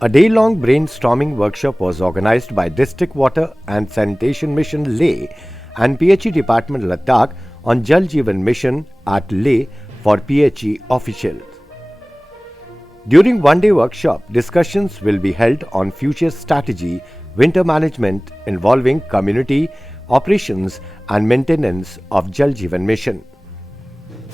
A day-long brainstorming workshop was organized by District Water and Sanitation Mission Leh and PHE Department Ladakh on Jal Jeevan Mission at Leh for PHE officials. During one-day workshop, discussions will be held on future strategy, winter management involving community operations and maintenance of Jal Jeevan Mission.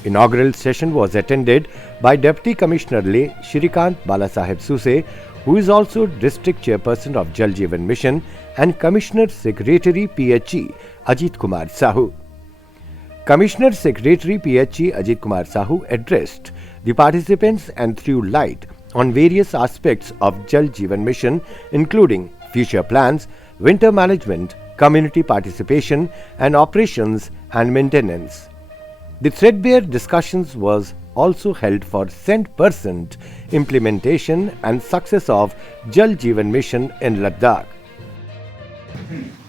Inaugural session was attended by Deputy Commissioner Leh Shrikant Balasaheb Suse, who is also District Chairperson of Jal Jeevan Mission, and Commissioner Secretary PHE Ajit Kumar Sahu. Commissioner Secretary PHE Ajit Kumar Sahu addressed the participants and threw light on various aspects of Jal Jeevan Mission, including future plans, winter management, community participation and operations and maintenance. The threadbare discussions was also held for 100% implementation and success of Jal Jeevan Mission in Ladakh.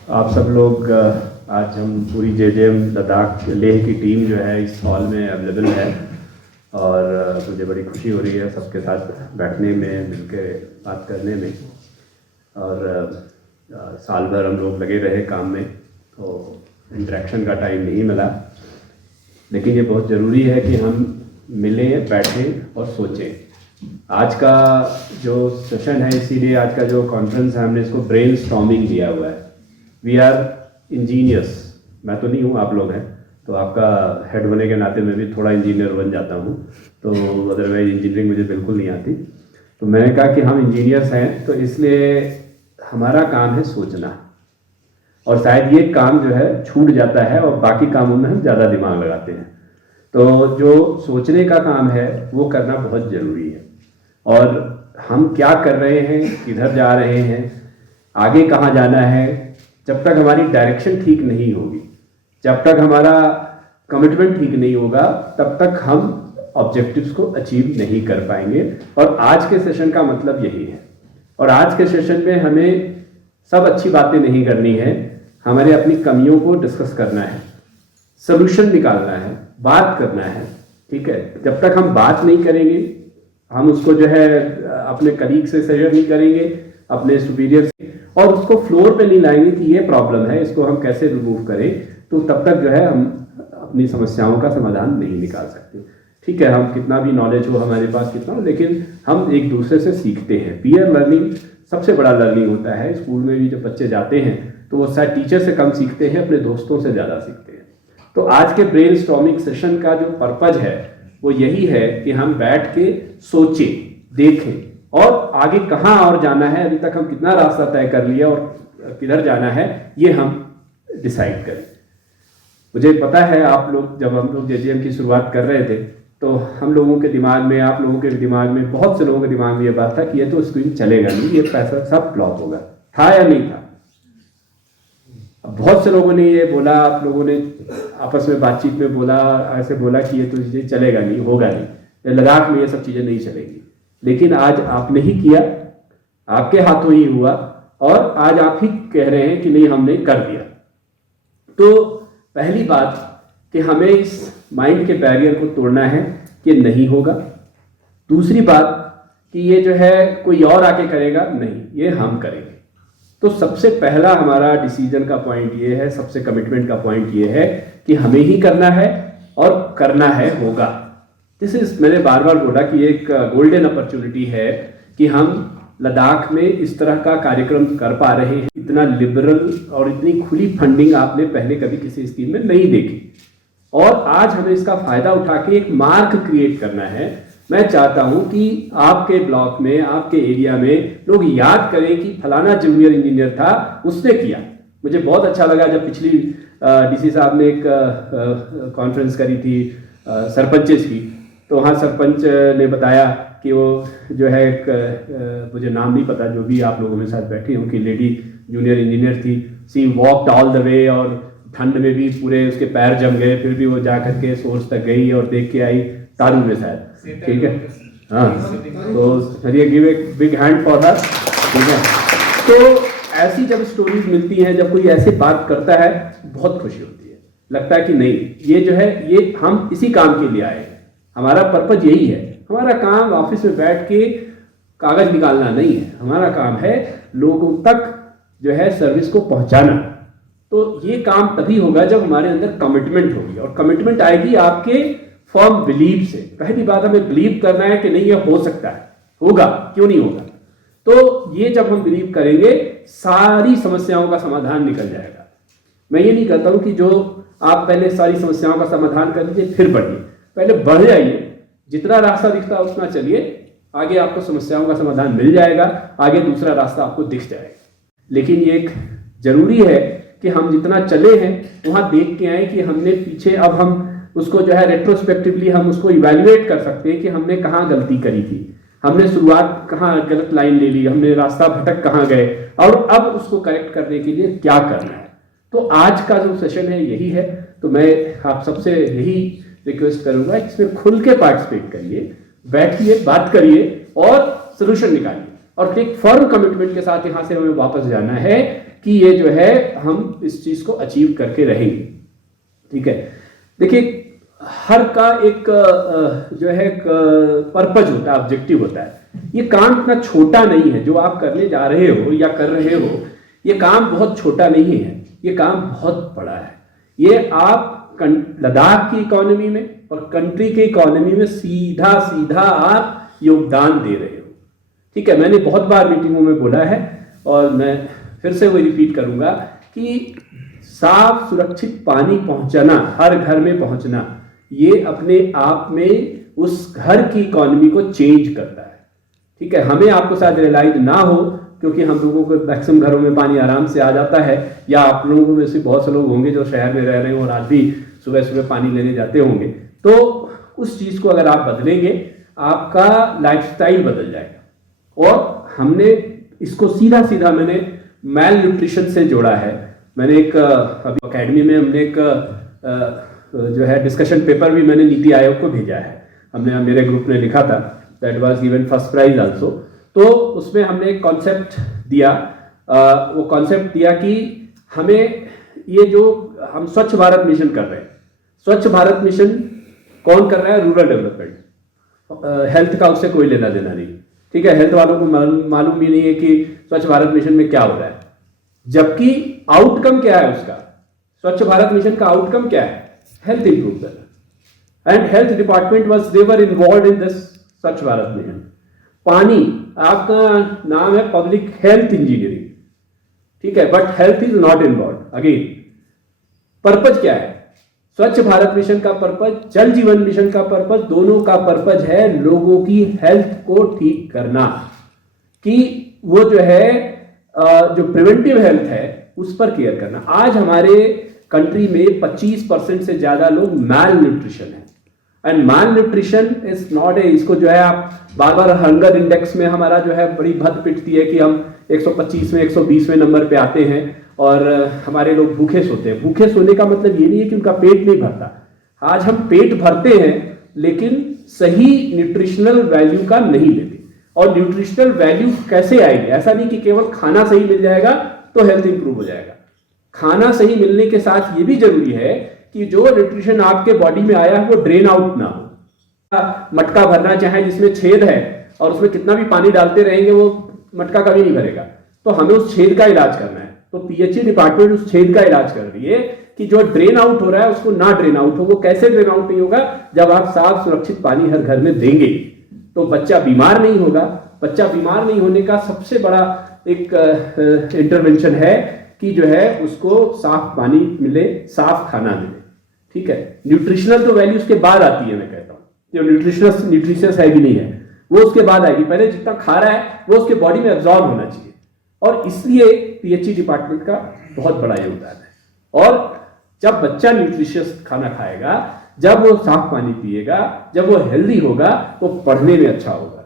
आप सब लोग आज हम पूरी JJM Ladakh Leh की team जो है इस हॉल में अवेलेबल है और मुझे बड़ी खुशी हो रही है सबके साथ बैठने में, मिलकर बात करने में। और साल भर हम लोग लगे रहे काम में तो इंटरेक्शन का टाइम नहीं मिला, लेकिन ये बहुत ज़रूरी है कि हम मिलें, बैठें और सोचें। आज का जो सेशन है, इसीलिए आज का जो कॉन्फ्रेंस है, हमने इसको ब्रेन स्टॉर्मिंग दिया हुआ है। वी आर इंजीनियर्स, मैं तो नहीं हूँ, आप लोग हैं, तो आपका हेड होने के नाते मैं भी थोड़ा इंजीनियर बन जाता हूँ, तो अदरवाइज इंजीनियरिंग मुझे बिल्कुल नहीं आती। तो मैंने कहा कि हम इंजीनियर्स हैं, तो इसलिए हमारा काम है सोचना, और शायद ये काम जो है छूट जाता है और बाकी कामों में हम ज़्यादा दिमाग लगाते हैं। तो जो सोचने का काम है वो करना बहुत ज़रूरी है, और हम क्या कर रहे हैं, किधर जा रहे हैं, आगे कहाँ जाना है, जब तक हमारी डायरेक्शन ठीक नहीं होगी, जब तक हमारा कमिटमेंट ठीक नहीं होगा, तब तक हम ऑब्जेक्टिव्स को अचीव नहीं कर पाएंगे। और आज के सेशन का मतलब यही है। और आज के सेशन में हमें सब अच्छी बातें नहीं करनी है, हमारे अपनी कमियों को डिस्कस करना है, सॉल्यूशन निकालना है, बात करना है। ठीक है, जब तक हम बात नहीं करेंगे, हम उसको जो है अपने कलीग से शेयर नहीं करेंगे, अपने सुपीरियर से, और उसको फ्लोर पे नहीं लाएंगे कि ये प्रॉब्लम है, इसको हम कैसे रिमूव करें, तो तब तक जो है हम अपनी समस्याओं का समाधान नहीं निकाल सकते। ठीक है, हम कितना भी नॉलेज हो हमारे पास, कितना हो, लेकिन हम एक दूसरे से सीखते हैं। पीयर लर्निंग सबसे बड़ा लर्निंग होता है। स्कूल में भी जब बच्चे जाते हैं तो वो शायद टीचर से कम सीखते हैं, अपने दोस्तों से ज़्यादा सीखते हैं। तो आज के ब्रेन स्टॉर्मिंग सेशन का जो पर्पज है वो यही है कि हम बैठ के सोचें, देखें और आगे कहाँ और जाना है। अभी तक हम कितना रास्ता तय कर लिया और किधर जाना है ये हम डिसाइड करें। मुझे पता है आप लोग, जब हम लोग जेजेएम की शुरुआत कर रहे थे तो हम लोगों के दिमाग में, आप लोगों के दिमाग में, बहुत से लोगों के दिमाग में ये बात था कि ये तो स्क्रीन चलेगा नहीं, ये पैसा सब फ्लॉप होगा। था या नहीं था? बहुत से लोगों ने ये बोला, आप लोगों ने आपस में बातचीत में बोला, ऐसे बोला कि ये तो चीज़ें चलेगा नहीं, होगा नहीं, लद्दाख में ये सब चीज़ें नहीं चलेगी। लेकिन आज आपने ही किया, आपके हाथों ही हुआ, और आज आप ही कह रहे हैं कि नहीं हमने कर दिया। तो पहली बात कि हमें इस माइंड के बैरियर को तोड़ना है कि नहीं होगा। दूसरी बात कि ये जो है कोई और आके करेगा, नहीं, ये हम करेंगे। तो सबसे पहला हमारा डिसीजन का पॉइंट ये है, सबसे कमिटमेंट का पॉइंट ये है कि हमें ही करना है और करना है, होगा। दिस इज, मैंने बार बार बोला कि एक गोल्डन अपॉर्चुनिटी है कि हम लद्दाख में इस तरह का कार्यक्रम कर पा रहे हैं। इतना लिबरल और इतनी खुली फंडिंग आपने पहले कभी किसी स्कीम में नहीं देखी, और आज हमें इसका फायदा उठा के एक मार्क क्रिएट करना है। मैं चाहता हूं कि आपके ब्लॉक में, आपके एरिया में लोग याद करें कि फलाना जूनियर इंजीनियर था, उसने किया। मुझे बहुत अच्छा लगा जब पिछली डीसी साहब ने एक कॉन्फ्रेंस करी थी सरपंचेस की, तो वहाँ सरपंच ने बताया कि वो जो है एक मुझे नाम नहीं पता, जो भी आप लोगों में साथ बैठी उनकी लेडी जूनियर इंजीनियर थी। सी वॉकड ऑल द वे, और ठंड में भी पूरे उसके पैर जम गए, फिर भी वो जा करके सोर्स तक गई और देख के आई, तारू में शायद। ठीक है, हाँ, तो give a big hand for her. ठीक है, तो ऐसी जब स्टोरीज मिलती हैं, जब कोई ऐसे बात करता है, बहुत खुशी होती है। लगता है कि नहीं, ये जो है ये हम इसी काम के लिए आए, हमारा पर्पज यही है। हमारा काम ऑफिस में बैठ के कागज निकालना नहीं है, हमारा काम है लोगों तक जो है सर्विस को पहुंचाना। तो ये काम तभी होगा जब हमारे अंदर कमिटमेंट होगी, और कमिटमेंट आएगी आपके फर्म बिलीव से। पहली बात हमें बिलीव करना है कि नहीं ये हो सकता है, होगा, क्यों नहीं होगा। तो ये जब हम बिलीव करेंगे सारी समस्याओं का समाधान निकल जाएगा। मैं ये नहीं कहता हूं कि जो आप पहले सारी समस्याओं का समाधान कर लीजिए फिर बढ़िए, पहले बढ़ जाइए, जितना रास्ता दिखता है उतना चलिए, आगे आपको समस्याओं का समाधान मिल जाएगा, आगे दूसरा रास्ता आपको दिख जाएगा। लेकिन ये एक जरूरी है कि हम जितना चले हैं वहां देख के आए कि हमने पीछे, अब हम उसको जो है रेट्रोस्पेक्टिवली हम उसको इवैल्यूएट कर सकते हैं कि हमने कहाँ गलती करी थी, हमने शुरुआत कहाँ गलत लाइन ले ली, हमने रास्ता भटक कहाँ गए, और अब उसको करेक्ट करने के लिए क्या करना है। तो आज का जो सेशन है यही है। तो मैं आप सबसे यही रिक्वेस्ट करूंगा, इसमें खुल के पार्टिसिपेट करिए, बैठिए, बात करिए और सोल्यूशन निकालिए, और एक फर्म कमिटमेंट के साथ यहाँ से हमें वापस जाना है कि ये जो है हम इस चीज को अचीव करके रहेंगे। ठीक है, देखिए हर का एक जो है पर्पज होता है, ऑब्जेक्टिव होता है। ये काम इतना छोटा नहीं है जो आप करने जा रहे हो या कर रहे हो, ये काम बहुत छोटा नहीं है, ये काम बहुत बड़ा है। ये आप लद्दाख की इकोनॉमी में और कंट्री के इकोनॉमी में सीधा सीधा आप योगदान दे रहे हो। ठीक है, मैंने बहुत बार मीटिंगों में बोला है और मैं फिर से वही रिपीट करूंगा कि साफ सुरक्षित पानी पहुंचाना, हर घर में पहुंचना, ये अपने आप में उस घर की इकोनॉमी को चेंज करता है। ठीक है, हमें आपको शायद रियलाइज ना हो क्योंकि हम लोगों को मैक्सिमम घरों में पानी आराम से आ जाता है, या आप लोगों में से बहुत से लोग होंगे जो शहर में रह रहे हैं और आज भी सुबह सुबह पानी लेने जाते होंगे। तो उस चीज को अगर आप बदलेंगे आपका लाइफस्टाइल बदल जाएगा। और हमने इसको सीधा सीधा मैंने मैल न्यूट्रिशन से जोड़ा है। मैंने एक अभी अकेडमी में हमने एक जो है डिस्कशन पेपर भी मैंने नीति आयोग को भेजा है, हमने मेरे ग्रुप ने लिखा था, that was given first prize also. तो उसमें हमने एक कॉन्सेप्ट दिया, वो कॉन्सेप्ट दिया कि हमें ये जो हम स्वच्छ भारत मिशन कर रहे हैं, स्वच्छ भारत मिशन कौन कर रहा है? Rural development. हेल्थ का उससे कोई लेना देना नहीं। ठीक है, हेल्थ वालों को मालूम भी नहीं है कि स्वच्छ भारत मिशन में क्या हो रहा है, जबकि आउटकम क्या है उसका? स्वच्छ भारत मिशन का आउटकम क्या है? Health improvement. And health department was there involve in this Swachh Bharat mission. पानी, आपका नाम है पब्लिक हेल्थ इंजीनियरिंग, ठीक है, but health is not involve. Again purpose क्या है? स्वच्छ भारत मिशन का पर्पज, जल जीवन मिशन का पर्पज, दोनों का पर्पज है लोगों की हेल्थ को ठीक करना, कि वो जो है जो प्रिवेंटिव हेल्थ है उस पर केयर करना। आज हमारे कंट्री में 25% से ज्यादा लोग मैल न्यूट्रिशन है, and malnutrition is not a, इसको जो है आप बार बार हंगर इंडेक्स में हमारा जो है बड़ी भद पिटती है कि हम 125 में 120वें नंबर पे आते हैं और हमारे लोग भूखे सोते हैं। भूखे सोने का मतलब ये नहीं है कि उनका पेट नहीं भरता। आज हम पेट भरते हैं लेकिन सही न्यूट्रिशनल वैल्यू का नहीं लेते। और न्यूट्रिशनल वैल्यू कैसे आएगी? ऐसा नहीं कि केवल खाना सही मिल जाएगा तो हेल्थ इंप्रूव हो जाएगा। खाना सही मिलने के साथ ये भी जरूरी है कि जो न्यूट्रिशन आपके बॉडी में आया है वो ड्रेन आउट ना हो। मटका भरना चाहे जिसमें छेद है और उसमें कितना भी पानी डालते रहेंगे वो मटका कभी नहीं भरेगा, तो हमें उस छेद का इलाज करना है। तो पीएचई डिपार्टमेंट उस छेद का इलाज कर रही है कि जो ड्रेन आउट हो रहा है उसको ना ड्रेन आउट हो। वो कैसे ड्रेन आउट नहीं होगा? जब आप साफ सुरक्षित पानी हर घर में देंगे तो बच्चा बीमार नहीं होगा। बच्चा बीमार नहीं होने का सबसे बड़ा एक इंटरवेंशन है कि जो है उसको साफ पानी मिले, साफ खाना मिले। ठीक है, न्यूट्रिशनल तो वैल्यू उसके बाद आती है। मैं कहता हूँ जो न्यूट्रिशियस है भी नहीं है वो उसके बाद आएगी। पहले जितना खा रहा है वो उसके बॉडी में एब्जॉर्ब होना चाहिए, और इसलिए पीएचई डिपार्टमेंट का बहुत बड़ा योगदान है। और जब बच्चा न्यूट्रिशियस खाना खाएगा, जब वो साफ पानी पिएगा, जब वो हेल्दी होगा, वो पढ़ने में अच्छा होगा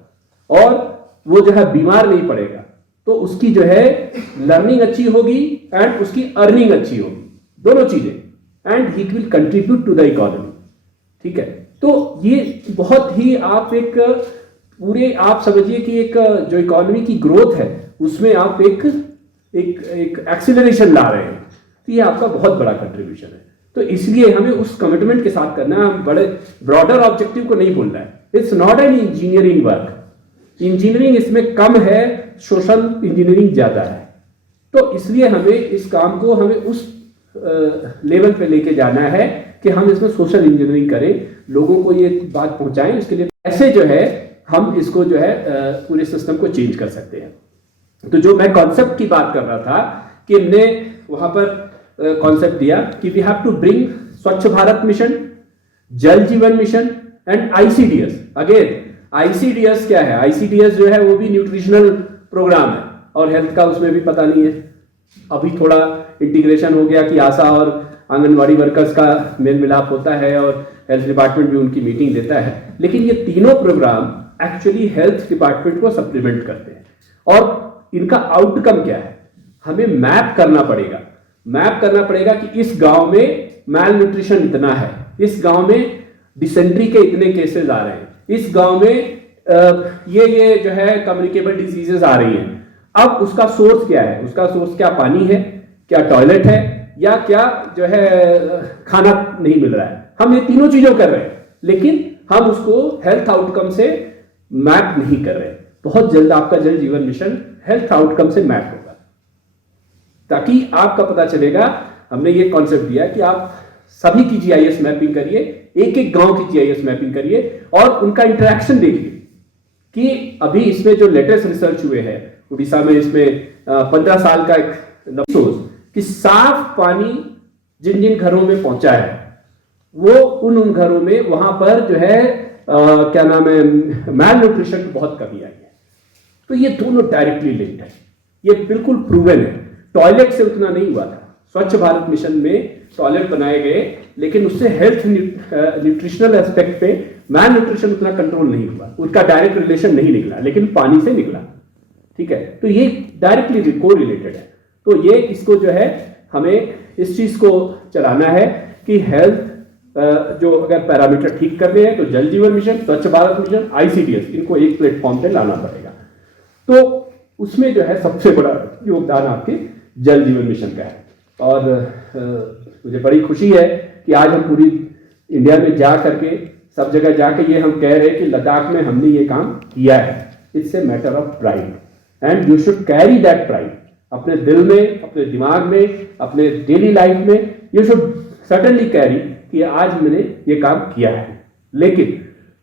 और वो जो है बीमार नहीं पड़ेगा, तो उसकी जो है लर्निंग अच्छी होगी एंड उसकी अर्निंग अच्छी होगी, दोनों चीजें, and he will contribute to the economy. ठीक है, तो ये बहुत ही आप एक पूरे आप समझिए कि एक जो इकोनॉमी की ग्रोथ है उसमें आप एक एक्सीलरेशन ला रहे हैं। तो ये आपका बहुत बड़ा कंट्रीब्यूशन है। तो इसलिए हमें उस कमिटमेंट के साथ करना है। हम बड़े ब्रॉडर ऑब्जेक्टिव को नहीं बोलना है। It's not an engineering work, engineering इसमें कम है, सोशल इंजीनियरिंग ज़्यादा है। तो इसलिए हमें इस काम को हमें उस लेवल पे लेके जाना है कि हम इसमें सोशल इंजीनियरिंग करें, लोगों को ये बात पहुंचाएं। इसके लिए ऐसे जो है हम इसको जो है पूरे सिस्टम को चेंज कर सकते हैं। तो जो मैं कॉन्सेप्ट की बात कर रहा था कि हमने वहां पर कॉन्सेप्ट दिया कि वी हैव टू ब्रिंग स्वच्छ भारत मिशन, जल जीवन mission and ICDS. Again ICDS क्या है? आईसीडीएस जो है वो भी न्यूट्रिशनल प्रोग्राम है और हेल्थ का उसमें भी पता नहीं है। अभी थोड़ा इंटीग्रेशन हो गया कि आशा और आंगनवाड़ी वर्कर्स का मेल मिलाप होता है और हेल्थ डिपार्टमेंट भी उनकी मीटिंग देता है, लेकिन ये तीनों प्रोग्राम एक्चुअली हेल्थ डिपार्टमेंट को सप्लीमेंट करते हैं। और इनका आउटकम क्या है? हमें मैप करना पड़ेगा कि इस गांव में मैल न्यूट्रिशन इतना है, इस गांव में डिसेंट्री के इतने केसेस आ रहे हैं, इस गांव में ये जो है कम्युनिकेबल डिजीजेस आ रही हैं। अब उसका सोर्स क्या है? उसका सोर्स क्या पानी है, क्या टॉयलेट है, या क्या जो है खाना नहीं मिल रहा है? हम ये तीनों चीजों कर रहे हैं, लेकिन हम उसको हेल्थ आउटकम से मैप नहीं कर रहे। बहुत जल्द आपका जल जीवन मिशन हेल्थ आउटकम से मैप होगा, ताकि आपका पता चलेगा। हमने ये कॉन्सेप्ट दिया कि आप सभी की जीआईएस मैपिंग करिए, एक एक गांव की जीआईएस मैपिंग करिए और उनका इंटरेक्शन देखिए कि अभी इसमें जो लेटेस्ट रिसर्च हुए हैं उड़ीसा में, इसमें 15 साल का एक सोच कि साफ पानी जिन जिन घरों में पहुंचा है वो उन घरों में वहां पर जो है क्या नाम है, मैल न्यूट्रिशन की बहुत कमी आई है। तो ये दोनों डायरेक्टली लिंक्ड है, ये बिल्कुल प्रूवन है। टॉयलेट से उतना नहीं हुआ था। स्वच्छ भारत मिशन में टॉयलेट बनाए गए, लेकिन उससे हेल्थ न्यूट्रिशनल एस्पेक्ट पे मैल न्यूट्रिशन उतना कंट्रोल नहीं हुआ, उसका डायरेक्ट रिलेशन नहीं निकला, लेकिन पानी से निकला। ठीक है, तो ये डायरेक्टली को रिलेटेड है। तो ये इसको जो है हमें इस चीज को चलाना है कि हेल्थ जो अगर पैरामीटर ठीक करने हैं तो जल जीवन मिशन, स्वच्छ भारत मिशन, आईसीडीएस, इनको एक प्लेटफॉर्म पे लाना पड़ेगा। तो उसमें जो है सबसे बड़ा योगदान आपके जल जीवन मिशन का है। और मुझे बड़ी खुशी है कि आज हम पूरी इंडिया में जा करके, सब जगह जाके ये हम कह रहे हैं कि लद्दाख में हमने ये काम किया है। It's a matter of pride and you should carry that pride अपने दिल में, अपने दिमाग में, अपने डेली लाइफ में। यू शुड सर्टेनली कैरी कि आज मैंने ये काम किया है। लेकिन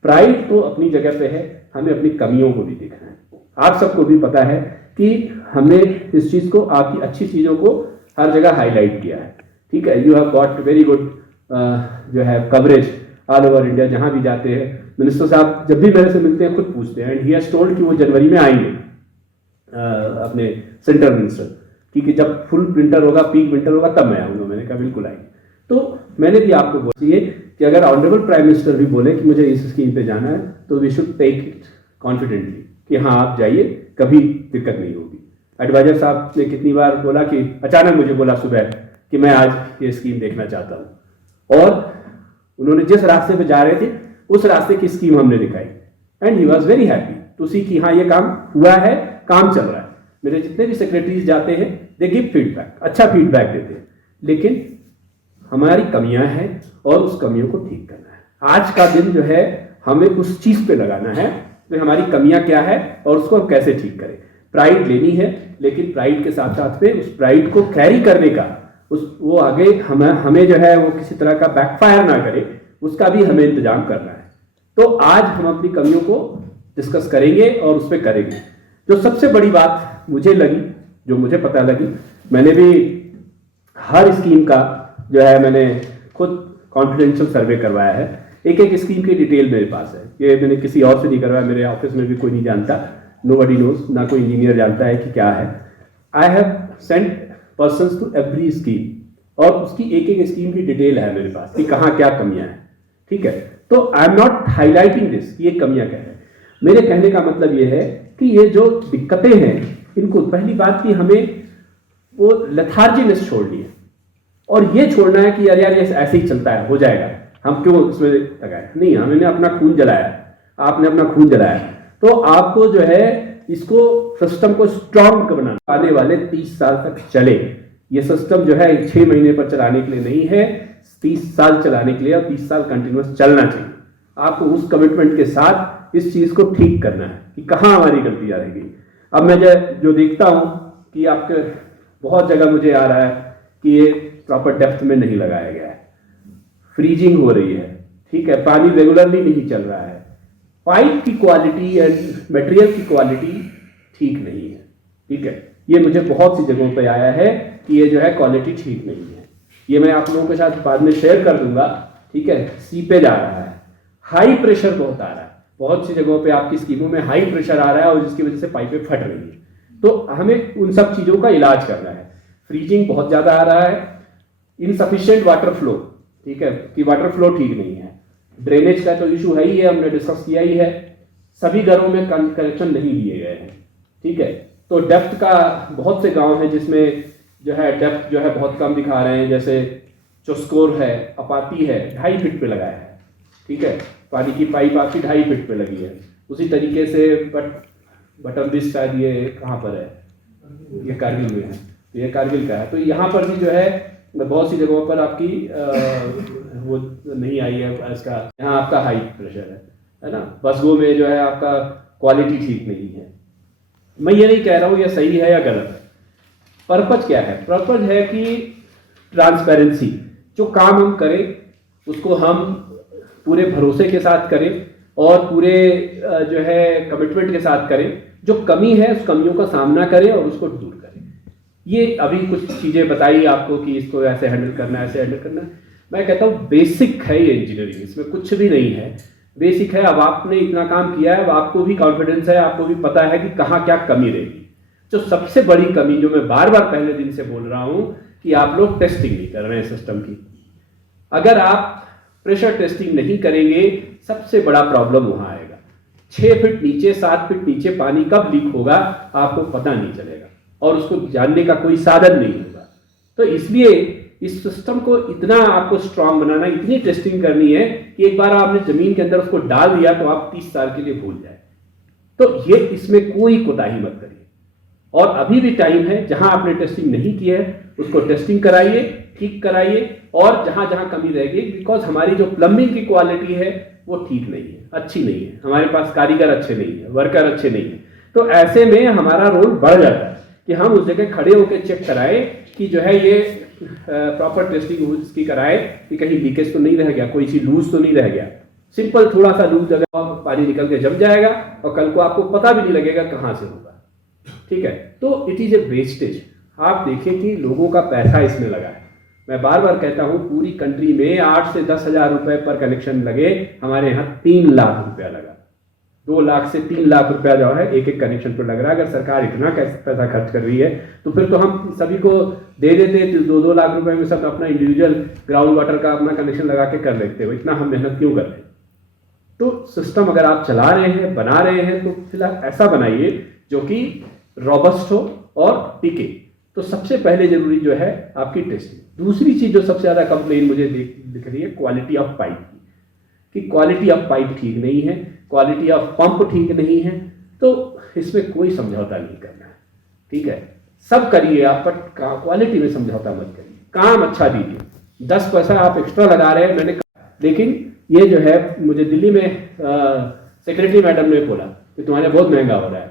प्राइड तो अपनी जगह पे है, हमें अपनी कमियों को भी देखना है। आप सबको भी पता है कि हमने इस चीज को, आपकी अच्छी चीजों को हर जगह हाईलाइट किया है। ठीक है, you have got very good जो है कवरेज ऑल ओवर इंडिया। जहां भी जाते हैं मिनिस्टर साहब जब भी मेरे से मिलते हैं खुद पूछते हैं, एंड ही हैज टोल्ड कि वो जनवरी में आएंगे अपने सेंट्रल मिनिस्टर, क्योंकि जब फुल विंटर होगा, पीक विंटर होगा, तब मैं आऊंगा। मैंने कहा बिल्कुल आएंगे। तो मैंने भी आपको बोलिए कि अगर ऑनरेबल प्राइम मिनिस्टर भी बोले कि मुझे इस स्कीम पे जाना है, तो we should take it confidently कि हाँ आप जाइए, कभी दिक्कत नहीं होगी। एडवाइजर साहब ने कितनी बार बोला कि अचानक मुझे बोला सुबह कि मैं आज ये स्कीम देखना चाहता हूँ, और उन्होंने जिस रास्ते पे जा रहे थे उस रास्ते की स्कीम हमने दिखाई, and he was very happy to see कि हाँ ये काम हुआ है, काम चल रहा है। मेरे जितने भी सेक्रेटरीज जाते हैं दे गिव फीडबैक, अच्छा फीडबैक देते हैं, लेकिन हमारी कमियां हैं और उस कमियों को ठीक करना है। आज का दिन जो है हमें उस चीज पे लगाना है कि हमारी कमियां क्या है और उसको हम कैसे ठीक करें। प्राइड लेनी है, लेकिन प्राइड के साथ साथ में उस प्राइड को कैरी करने का, वो आगे हमें जो है वो किसी तरह का बैकफायर ना करे, उसका भी हमें इंतजाम करना है। तो आज हम अपनी कमियों को डिस्कस करेंगे और उस पर करेंगे। जो सबसे बड़ी बात मुझे लगी, जो मुझे पता लगी, मैंने भी हर स्कीम का जो है मैंने खुद कॉन्फिडेंशियल सर्वे करवाया है। एक एक स्कीम की डिटेल मेरे पास है, ये मैंने किसी और से नहीं करवाया, मेरे ऑफिस में भी कोई नहीं जानता, नोबडी नोज, ना कोई इंजीनियर जानता है कि क्या है। I have sent persons to every scheme, और उसकी एक एक स्कीम की डिटेल है मेरे पास कि कहाँ क्या कमियां हैं। ठीक है, तो I am not highlighting this कि ये कमियां क्या है। मेरे कहने का मतलब ये है कि ये जो दिक्कतें हैं, इनको पहली बात कि हमें वो लेथार्जीनेस छोड़नी है, और ये छोड़ना है कि यार ये ऐसे ही चलता है, हो जाएगा, हम क्यों इसमें लगाए। नहीं, हमने अपना खून जलाया, आपने अपना खून जलाया, तो आपको जो है इसको सिस्टम को स्ट्रॉन्ग बनाना, आने वाले 30 साल तक चले। ये सिस्टम जो है 6 महीने पर चलाने के लिए नहीं है, 30 साल चलाने के लिए, और 30 साल कंटिन्यूअस चलना चाहिए। आपको उस कमिटमेंट के साथ इस चीज़ को ठीक करना है कि कहाँ हमारी गलतियाँ रह गई। अब मैं जो देखता हूँ कि आपके बहुत जगह मुझे आ रहा है कि ये प्रॉपर डेप्थ में नहीं लगाया गया है, फ्रीजिंग हो रही है, ठीक है, पानी रेगुलरली नहीं चल रहा है, पाइप की क्वालिटी एंड मटेरियल की क्वालिटी ठीक नहीं है, ठीक है। ये मुझे बहुत सी जगहों पे आया है कि ये जो है क्वालिटी ठीक नहीं है। ये मैं आप लोगों के साथ बाद में शेयर कर दूंगा, ठीक है। सीपेज आ रहा है, हाई प्रेशर बहुत आ रहा है, बहुत सी जगहों पे आपकी स्कीमों में हाई प्रेशर आ रहा है और जिसकी वजह से पाइपें फट रही है। तो हमें उन सब चीज़ों का इलाज करना है। फ्रीजिंग बहुत ज़्यादा आ रहा है, इनसफिशिएंट वाटर फ्लो, ठीक है, कि वाटर फ्लो ठीक नहीं है, ड्रेनेज का तो इशू है ही है, हमने डिस्कस किया ही है, सभी घरों में कनेक्शन नहीं लिए गए हैं, ठीक है। तो डेप्थ का बहुत से गांव हैं जिसमें जो है डेप्थ जो है बहुत कम दिखा रहे हैं, जैसे चुस्कोर है, अपाती है, 2.5 फीट पे लगाया है, ठीक है, पानी की पाइप आपकी 2.5 फीट पे लगी है। उसी तरीके से बटन दिस शायद ये कहाँ पर है, ये कारगिल में है, तो ये कारगिल का है। तो यहाँ पर भी जो है बहुत सी जगहों पर आपकी वो नहीं आई है इसका, यहाँ आपका हाई प्रेशर है ना। बसगो में जो है आपका क्वालिटी ठीक नहीं है। मैं ये नहीं कह रहा हूँ ये सही है या गलत है। पर्पज क्या है? पर्पज है कि ट्रांसपेरेंसी, जो काम हम करें उसको हम पूरे भरोसे के साथ करें और पूरे जो है कमिटमेंट के साथ करें। जो कमी है उस कमियों का सामना करें और उसको दूर करें। ये अभी कुछ चीज़ें बताई आपको कि इसको ऐसे हैंडल करना है, ऐसे हैंडल करना है। मैं कहता हूँ बेसिक है ये इंजीनियरिंग, इसमें कुछ भी नहीं है, बेसिक है। अब आपने इतना काम किया है, अब आपको भी कॉन्फिडेंस है, आपको भी पता है कि कहाँ क्या कमी रहेगी। जो सबसे बड़ी कमी, जो मैं बार बार पहले दिन से बोल रहा हूँ, कि आप लोग टेस्टिंग नहीं कर रहे हैं सिस्टम की। अगर आप प्रेशर टेस्टिंग नहीं करेंगे, सबसे बड़ा प्रॉब्लम वहां आएगा। 6 फीट नीचे, 7 फीट नीचे पानी कब लीक होगा आपको पता नहीं चलेगा और उसको जानने का कोई साधन नहीं होगा। तो इसलिए इस सिस्टम को इतना आपको स्ट्रांग बनाना, इतनी टेस्टिंग करनी है कि एक बार आपने जमीन के अंदर उसको डाल दिया तो आप 30 साल के लिए भूल जाए। तो ये इसमें कोई कोताही मत करिए। और अभी भी टाइम है, जहां आपने टेस्टिंग नहीं की है उसको टेस्टिंग कराइए, ठीक कराइए। और जहां जहां कमी रहेगी, बिकॉज हमारी जो प्लम्बिंग की क्वालिटी है वो ठीक नहीं है, अच्छी नहीं है, हमारे पास कारीगर अच्छे नहीं है, वर्कर अच्छे नहीं है। तो ऐसे में हमारा रोल बढ़ जाता है कि हम उस जगह खड़े होकर चेक कराए कि जो है ये प्रॉपर टेस्टिंग इसकी कराए कि कहीं लीकेज तो नहीं रह गया, कोई चीज लूज तो नहीं रह गया। सिंपल थोड़ा सा लूज जगह पानी निकल के जम जाएगा और कल को आपको पता भी नहीं लगेगा कहाँ से होगा, ठीक है। तो इट इज ए वेस्टेज। आप देखिए कि लोगों का पैसा इसमें लगा है। मैं बार बार कहता हूं, पूरी कंट्री में 8 से 10 हजार रुपए पर कनेक्शन लगे, हमारे यहाँ 3 लाख रुपया लगा। 2 लाख से 3 लाख रुपया जो है एक एक कनेक्शन पर लग रहा है। अगर सरकार इतना पैसा खर्च कर रही है तो फिर तो हम सभी को दे देते, 2-2 लाख रुपए में सब अपना इंडिविजुअल ग्राउंड वाटर का अपना कनेक्शन लगा के कर लेते हो। इतना हम मेहनत क्यों कर रहे हैं? तो सिस्टम अगर आप चला रहे हैं, बना रहे हैं, तो फिलहाल ऐसा बनाइए जो कि रॉबस्ट हो और टिके। तो सबसे पहले जरूरी जो है आपकी टेस्टिंग। दूसरी चीज जो सबसे ज्यादा कंप्लेन मुझे दिख रही है, क्वालिटी ऑफ पाइप की, कि क्वालिटी ऑफ पाइप ठीक नहीं है, क्वालिटी ऑफ पंप ठीक नहीं है। तो इसमें कोई समझौता नहीं करना है, ठीक है। सब करिए आप, पर क्वालिटी में समझौता मत करिए। काम अच्छा दीजिए। 10 पैसा आप एक्स्ट्रा लगा रहे हैं, मैंने कहा, लेकिन ये जो है मुझे दिल्ली में सेक्रेटरी मैडम ने बोला कि तुम्हारे बहुत महंगा हो रहा है।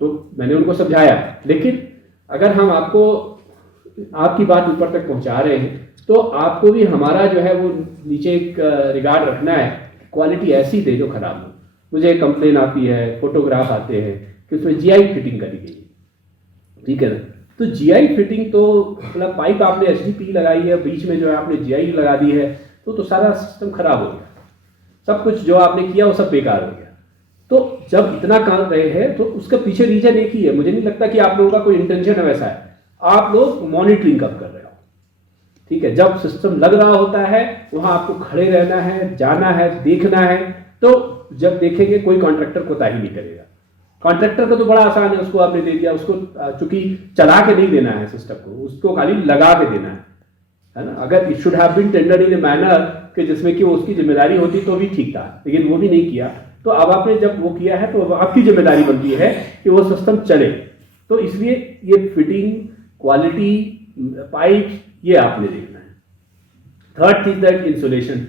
तो मैंने उनको समझाया, लेकिन अगर हम आपकी बात ऊपर तक पहुंचा रहे हैं तो आपको भी हमारा जो है वो नीचे एक रिगार्ड रखना है। क्वालिटी ऐसी दे जो खराब हो। मुझे कंप्लेन आती है, फोटोग्राफ आते हैं कि उसमें जीआई फिटिंग करी गई, ठीक है ना। तो जीआई फिटिंग तो मतलब पाइप आपने एचडीपी लगाई है, बीच में जो है आपने जीआई लगा दी है, तो सारा सिस्टम खराब हो गया। सब कुछ जो आपने किया वो सब बेकार हो गया। तो जब इतना कर रहे हैं तो उसका पीछे रीजन एक ही है। मुझे नहीं लगता कि आप लोगों का कोई इंटेंशन है वैसा है। आप लोग मॉनिटरिंग कब कर रहे हो, ठीक है। जब सिस्टम लग रहा होता है वहां आपको खड़े रहना है, जाना है, देखना है। तो जब देखेंगे कोई कॉन्ट्रैक्टर कोताही नहीं करेगा। कॉन्ट्रैक्टर का तो बड़ा आसान है, उसको आपने दे दिया, उसको चूंकि चला के नहीं देना है सिस्टम को, उसको खाली लगा के देना है ना। अगर it should have been tendered in a manner कि जिसमें कि वो उसकी जिम्मेदारी होती तो भी ठीक था, लेकिन वो भी नहीं किया। तो अब आपने जब वो किया है तो अब आपकी जिम्मेदारी बनती है कि वो सिस्टम चले। तो इसलिए ये फिटिंग, क्वालिटी, पाइप, ये आपने देखना है। थर्ड चीज दैट इंसुलेशन।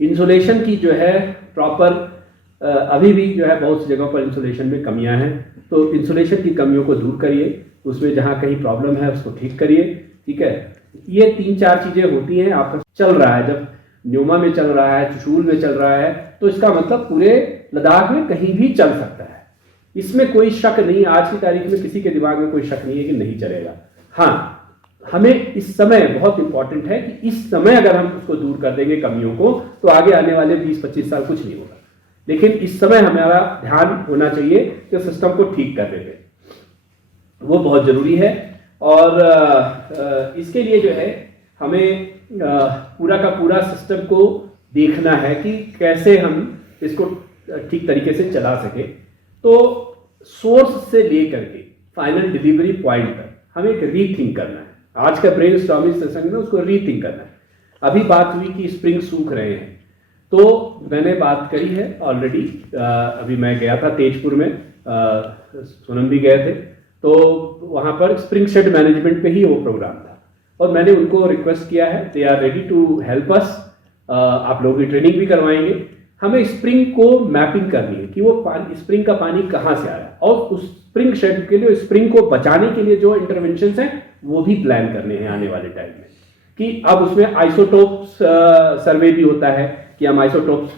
इंसुलेशन की जो है प्रॉपर अभी भी जो है बहुत सी जगहों पर इंसुलेशन में कमियां हैं, तो इंसुलेशन की कमियों को दूर करिए, उसमें जहाँ कहीं प्रॉब्लम है उसको ठीक करिए। ठीक है, ये 3-4 चीज़ें होती हैं। आपका चल रहा है, जब न्योमा में चल रहा है, चुशूल में चल रहा है, तो इसका मतलब पूरे लद्दाख में कहीं भी चल सकता है। इसमें कोई शक नहीं, आज की तारीख में किसी के दिमाग में कोई शक नहीं है कि नहीं चलेगा। हाँ, हमें इस समय बहुत इंपॉर्टेंट है कि इस समय अगर हम उसको दूर कर देंगे कमियों को, तो आगे आने वाले 20-25 साल कुछ नहीं होगा। लेकिन इस समय हमारा ध्यान होना चाहिए कि सिस्टम को ठीक करने पे, वो बहुत ज़रूरी है। और इसके लिए जो है हमें पूरा का पूरा सिस्टम को देखना है कि कैसे हम इसको ठीक तरीके से चला सके। तो सोर्स से लेकर के फाइनल डिलीवरी पॉइंट तक हमें एक रीथिंक करना है। आज का ब्रेन स्टॉर्मिंग सेशन में उसको रीथिंक करना है। अभी बात हुई कि स्प्रिंग सूख रहे हैं, तो मैंने बात करी है ऑलरेडी। अभी मैं गया था तेजपुर में, सोनम भी गए थे, तो वहाँ पर स्प्रिंग शेड मैनेजमेंट पे ही वो प्रोग्राम था और मैंने उनको रिक्वेस्ट किया है, they are ready to help us. आप लोगों की ट्रेनिंग भी करवाएंगे। हमें स्प्रिंग को मैपिंग करनी है कि वो पानी, स्प्रिंग का पानी कहाँ से आ रहा है, और उस स्प्रिंग शेड के लिए, स्प्रिंग को बचाने के लिए जो इंटरवेंशंस हैं वो भी प्लान करने हैं आने वाले टाइम में। कि अब उसमें आइसोटोप्स सर्वे भी होता है कि हम आइसोटोप्स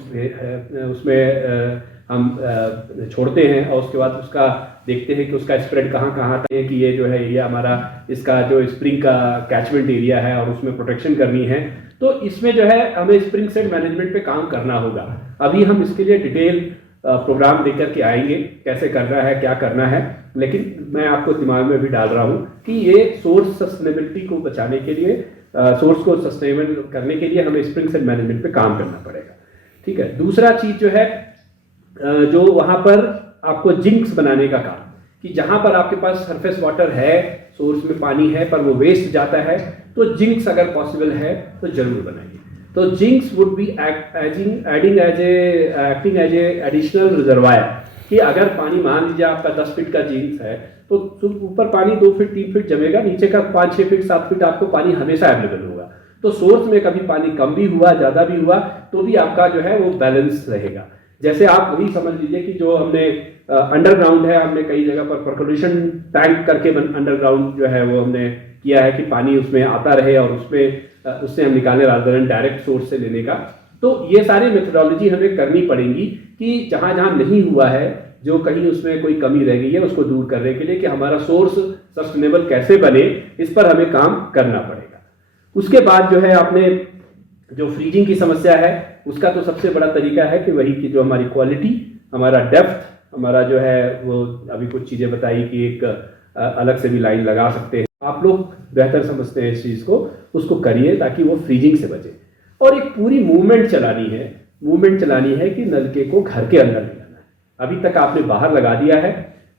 उसमें हम छोड़ते हैं और उसके बाद उसका देखते हैं कि उसका स्प्रेड कहाँ कहाँ तक है, कि ये जो है एरिया हमारा, इसका जो स्प्रिंग का कैचमेंट एरिया है और उसमें प्रोटेक्शन करनी है। तो इसमें जो है हमें स्प्रिंग सेट मैनेजमेंट पे काम करना होगा। अभी हम इसके लिए डिटेल प्रोग्राम देकर के आएंगे, कैसे करना है, क्या करना है। लेकिन मैं आपको दिमाग में भी डाल रहा हूँ कि ये सोर्स सस्टेनेबिलिटी को बचाने के लिए, सोर्स को सस्टेनेबल करने के लिए हमें स्प्रिंग सेट मैनेजमेंट पे काम करना पड़ेगा। ठीक है, दूसरा चीज जो है, जो वहां पर आपको जिंक्स बनाने का काम, कि जहां पर आपके पास सरफेस वाटर है, सोर्स में पानी है, पर वो वेस्ट जाता है, तो जिंक्स अगर पॉसिबल है तो जरूर बनाइए। तो जिंक्स would be acting as a additional reservoir, कि अगर पानी, मान लीजिए आपका 10 फीट का जिंक्स है, तो ऊपर पानी 2 फीट 3 फीट जमेगा, नीचे का 5-6 फीट 7 फीट आपको पानी हमेशा अवेलेबल होगा। तो सोर्स में कभी पानी कम भी हुआ, ज्यादा भी हुआ, तो भी आपका जो है वो बैलेंस रहेगा। जैसे आप वही समझ लीजिए कि जो हमने अंडरग्राउंड है, हमने कई जगह पर पर्कोलेशन टैंक करके अंडरग्राउंड जो है वो हमने किया है कि पानी उसमें आता रहे और उससे हम निकालें रादर देन डायरेक्ट सोर्स से लेने का। तो ये सारी मेथोडोलॉजी हमें करनी पड़ेगी कि जहां जहां नहीं हुआ है, जो कहीं उसमें कोई कमी रह गई है, उसको दूर करने के लिए कि हमारा सोर्स सस्टेनेबल कैसे बने, इस पर हमें काम करना पड़ेगा। उसके बाद जो है आपने जो फ्रीजिंग की समस्या है, उसका तो सबसे बड़ा तरीका है कि वही कि जो हमारी क्वालिटी, हमारा डेप्थ, हमारा जो है वो अभी कुछ चीज़ें बताई कि एक अलग से भी लाइन लगा सकते हैं। आप लोग बेहतर समझते हैं इस चीज़ को, उसको करिए ताकि वो फ्रीजिंग से बचे। और एक पूरी मूवमेंट चलानी है कि नलके को घर के अंदर ले जाना है। अभी तक आपने बाहर लगा दिया है,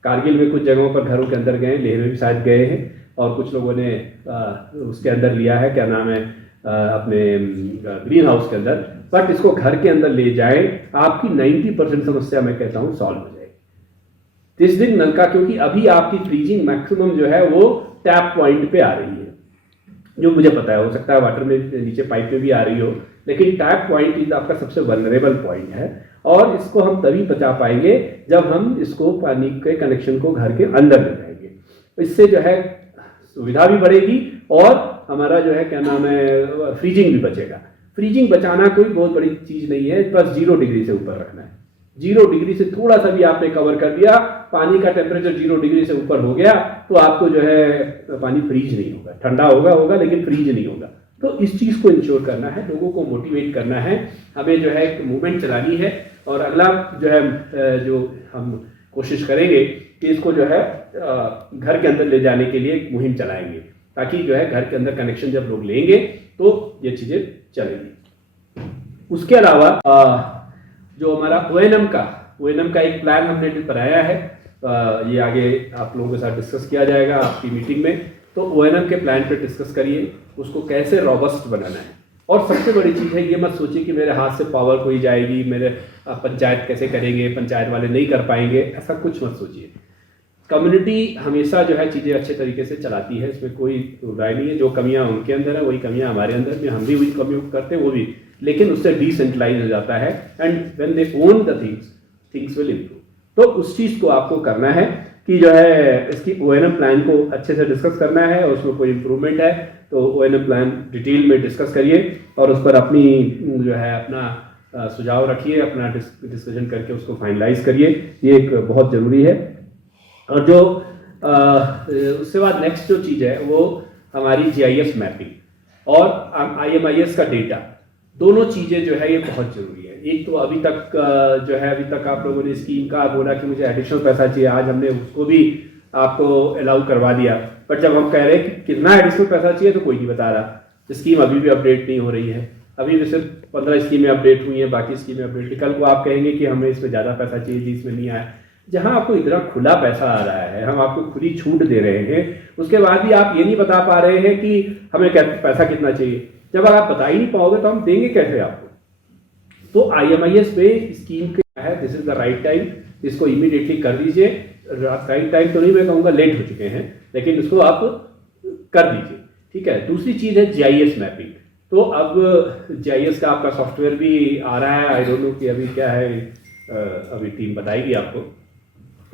कारगिल में कुछ जगहों पर घरों के अंदर गए, लेह में भी शायद गए हैं, और कुछ लोगों ने उसके अंदर लिया है, क्या नाम है, अपने ग्रीन हाउस के अंदर। बट इसको घर के अंदर ले जाएं, आपकी 90% समस्या मैं कहता हूं सॉल्व हो जाएगी 30 दिन नलका। क्योंकि अभी आपकी फ्रीजिंग मैक्सिमम जो है वो टैप पॉइंट पे आ रही है, जो मुझे पता है, हो सकता है वाटर में नीचे पाइप में भी आ रही हो, लेकिन टैप पॉइंट आपका सबसे वल्नरेबल पॉइंट है। और इसको हम तभी बचा पाएंगे जब हम इसको पानी के कनेक्शन को घर के अंदर ले जाएंगे। इससे जो है सुविधा भी बढ़ेगी और हमारा जो है क्या नाम है, फ्रीजिंग भी बचेगा। फ्रीजिंग बचाना कोई बहुत बड़ी चीज नहीं है, बस 0 डिग्री से ऊपर रखना है। 0 डिग्री से थोड़ा सा भी आपने कवर कर दिया, पानी का टेम्परेचर 0 डिग्री से ऊपर हो गया, तो आपको जो है पानी फ्रीज नहीं होगा, ठंडा होगा लेकिन फ्रीज नहीं होगा। तो इस चीज को इंश्योर करना है, लोगों को मोटिवेट करना है, हमें जो है एक मूवमेंट चलानी है। और अगला जो है जो हम कोशिश करेंगे कि इसको जो है घर के अंदर ले जाने के लिए एक मुहिम चलाएंगे, ताकि जो है घर के अंदर कनेक्शन जब लोग लेंगे तो ये चीजें चलेंगी। उसके अलावा जो हमारा ONM का एक प्लान हमने बनाया है, ये आगे आप लोगों के साथ डिस्कस किया जाएगा आपकी मीटिंग में। तो ONM के प्लान पे डिस्कस करिए, उसको कैसे रॉबस्ट बनाना है। और सबसे बड़ी चीज़ है, ये मत सोचिए कि मेरे हाथ से पावर कोई जाएगी, मेरे पंचायत कैसे करेंगे, पंचायत वाले नहीं कर पाएंगे, ऐसा कुछ मत सोचिए। कम्युनिटी हमेशा जो है चीज़ें अच्छे तरीके से चलाती है, इसमें कोई राय नहीं है। जो कमियां उनके अंदर है वही कमियां हमारे अंदर भी, हम भी वही कमियों करते हैं वो भी, लेकिन उससे डिसेंट्रलाइज हो जाता है। And when they own the things, things will improve. तो उस चीज़ को आपको करना है कि जो है इसकी ONM प्लान को अच्छे से डिस्कस करना है, और उसमें कोई इम्प्रूवमेंट है तो ONM प्लान डिटेल में डिस्कस करिए और उस पर अपनी जो है अपना सुझाव रखिए, अपना डिस्कशन करके उसको फाइनलाइज करिए। ये एक बहुत ज़रूरी है। और जो उसके बाद नेक्स्ट जो चीज़ है वो हमारी GIS मैपिंग और IMIS का डेटा, दोनों चीज़ें जो है ये बहुत ज़रूरी है। एक तो अभी तक आप लोगों ने स्कीम का बोला कि मुझे एडिशनल पैसा चाहिए, आज हमने उसको भी आपको अलाउ करवा दिया, बट जब हम कह रहे हैं कि कितना एडिशनल पैसा चाहिए तो कोई नहीं बता रहा। स्कीम अभी भी अपडेट नहीं हो रही है, अभी भी सिर्फ 15 स्कीमें अपडेट हुई हैं, बाकी स्कीमें अपडेट। कल को आप कहेंगे कि हमें इसमें ज़्यादा पैसा चाहिए जी, इसमें नहीं आया। जहाँ आपको इतना खुला पैसा आ रहा है, हम आपको खुली छूट दे रहे हैं, उसके बाद भी आप ये नहीं बता पा रहे हैं कि हमें पैसा कितना चाहिए। जब आप बता ही नहीं पाओगे तो हम देंगे कैसे आपको। तो IMIS पे स्कीम क्या है, this is the right time, इसको इमीडिएटली कर दीजिए। राइट टाइम तो नहीं मैं कहूँगा, लेट हो चुके हैं, लेकिन इसको आप कर दीजिए, ठीक है। दूसरी चीज़ है GIS मैपिंग। तो अब GIS का आपका सॉफ्टवेयर भी आ रहा है, आई डोंट नो कि अभी क्या है, अभी टीम बताएगी आपको।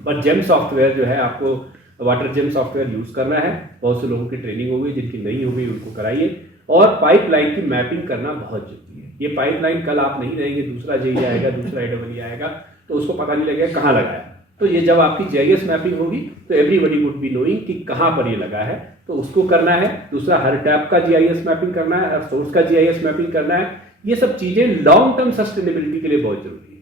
बट जेम सॉफ्टवेयर जो है आपको वाटर जेम सॉफ्टवेयर यूज़ करना है। बहुत से लोगों की ट्रेनिंग हो गई, जिनकी नहीं हो गई उनको कराइए। और पाइपलाइन की मैपिंग करना बहुत जरूरी है। ये पाइपलाइन कल आप नहीं रहेंगे, दूसरा JE आएगा, दूसरा AEE आएगा, तो उसको पता नहीं लगेगा कहाँ लगा है। तो ये जब आपकी GIS मैपिंग होगी तो एवरीबडी वुड बी नोइंग कि कहाँ पर ये लगा है, तो उसको करना है। दूसरा, हर टैप का GIS मैपिंग करना है, हर सोर्स का GIS मैपिंग करना है। ये सब चीज़ें लॉन्ग टर्म सस्टेनेबिलिटी के लिए बहुत जरूरी है।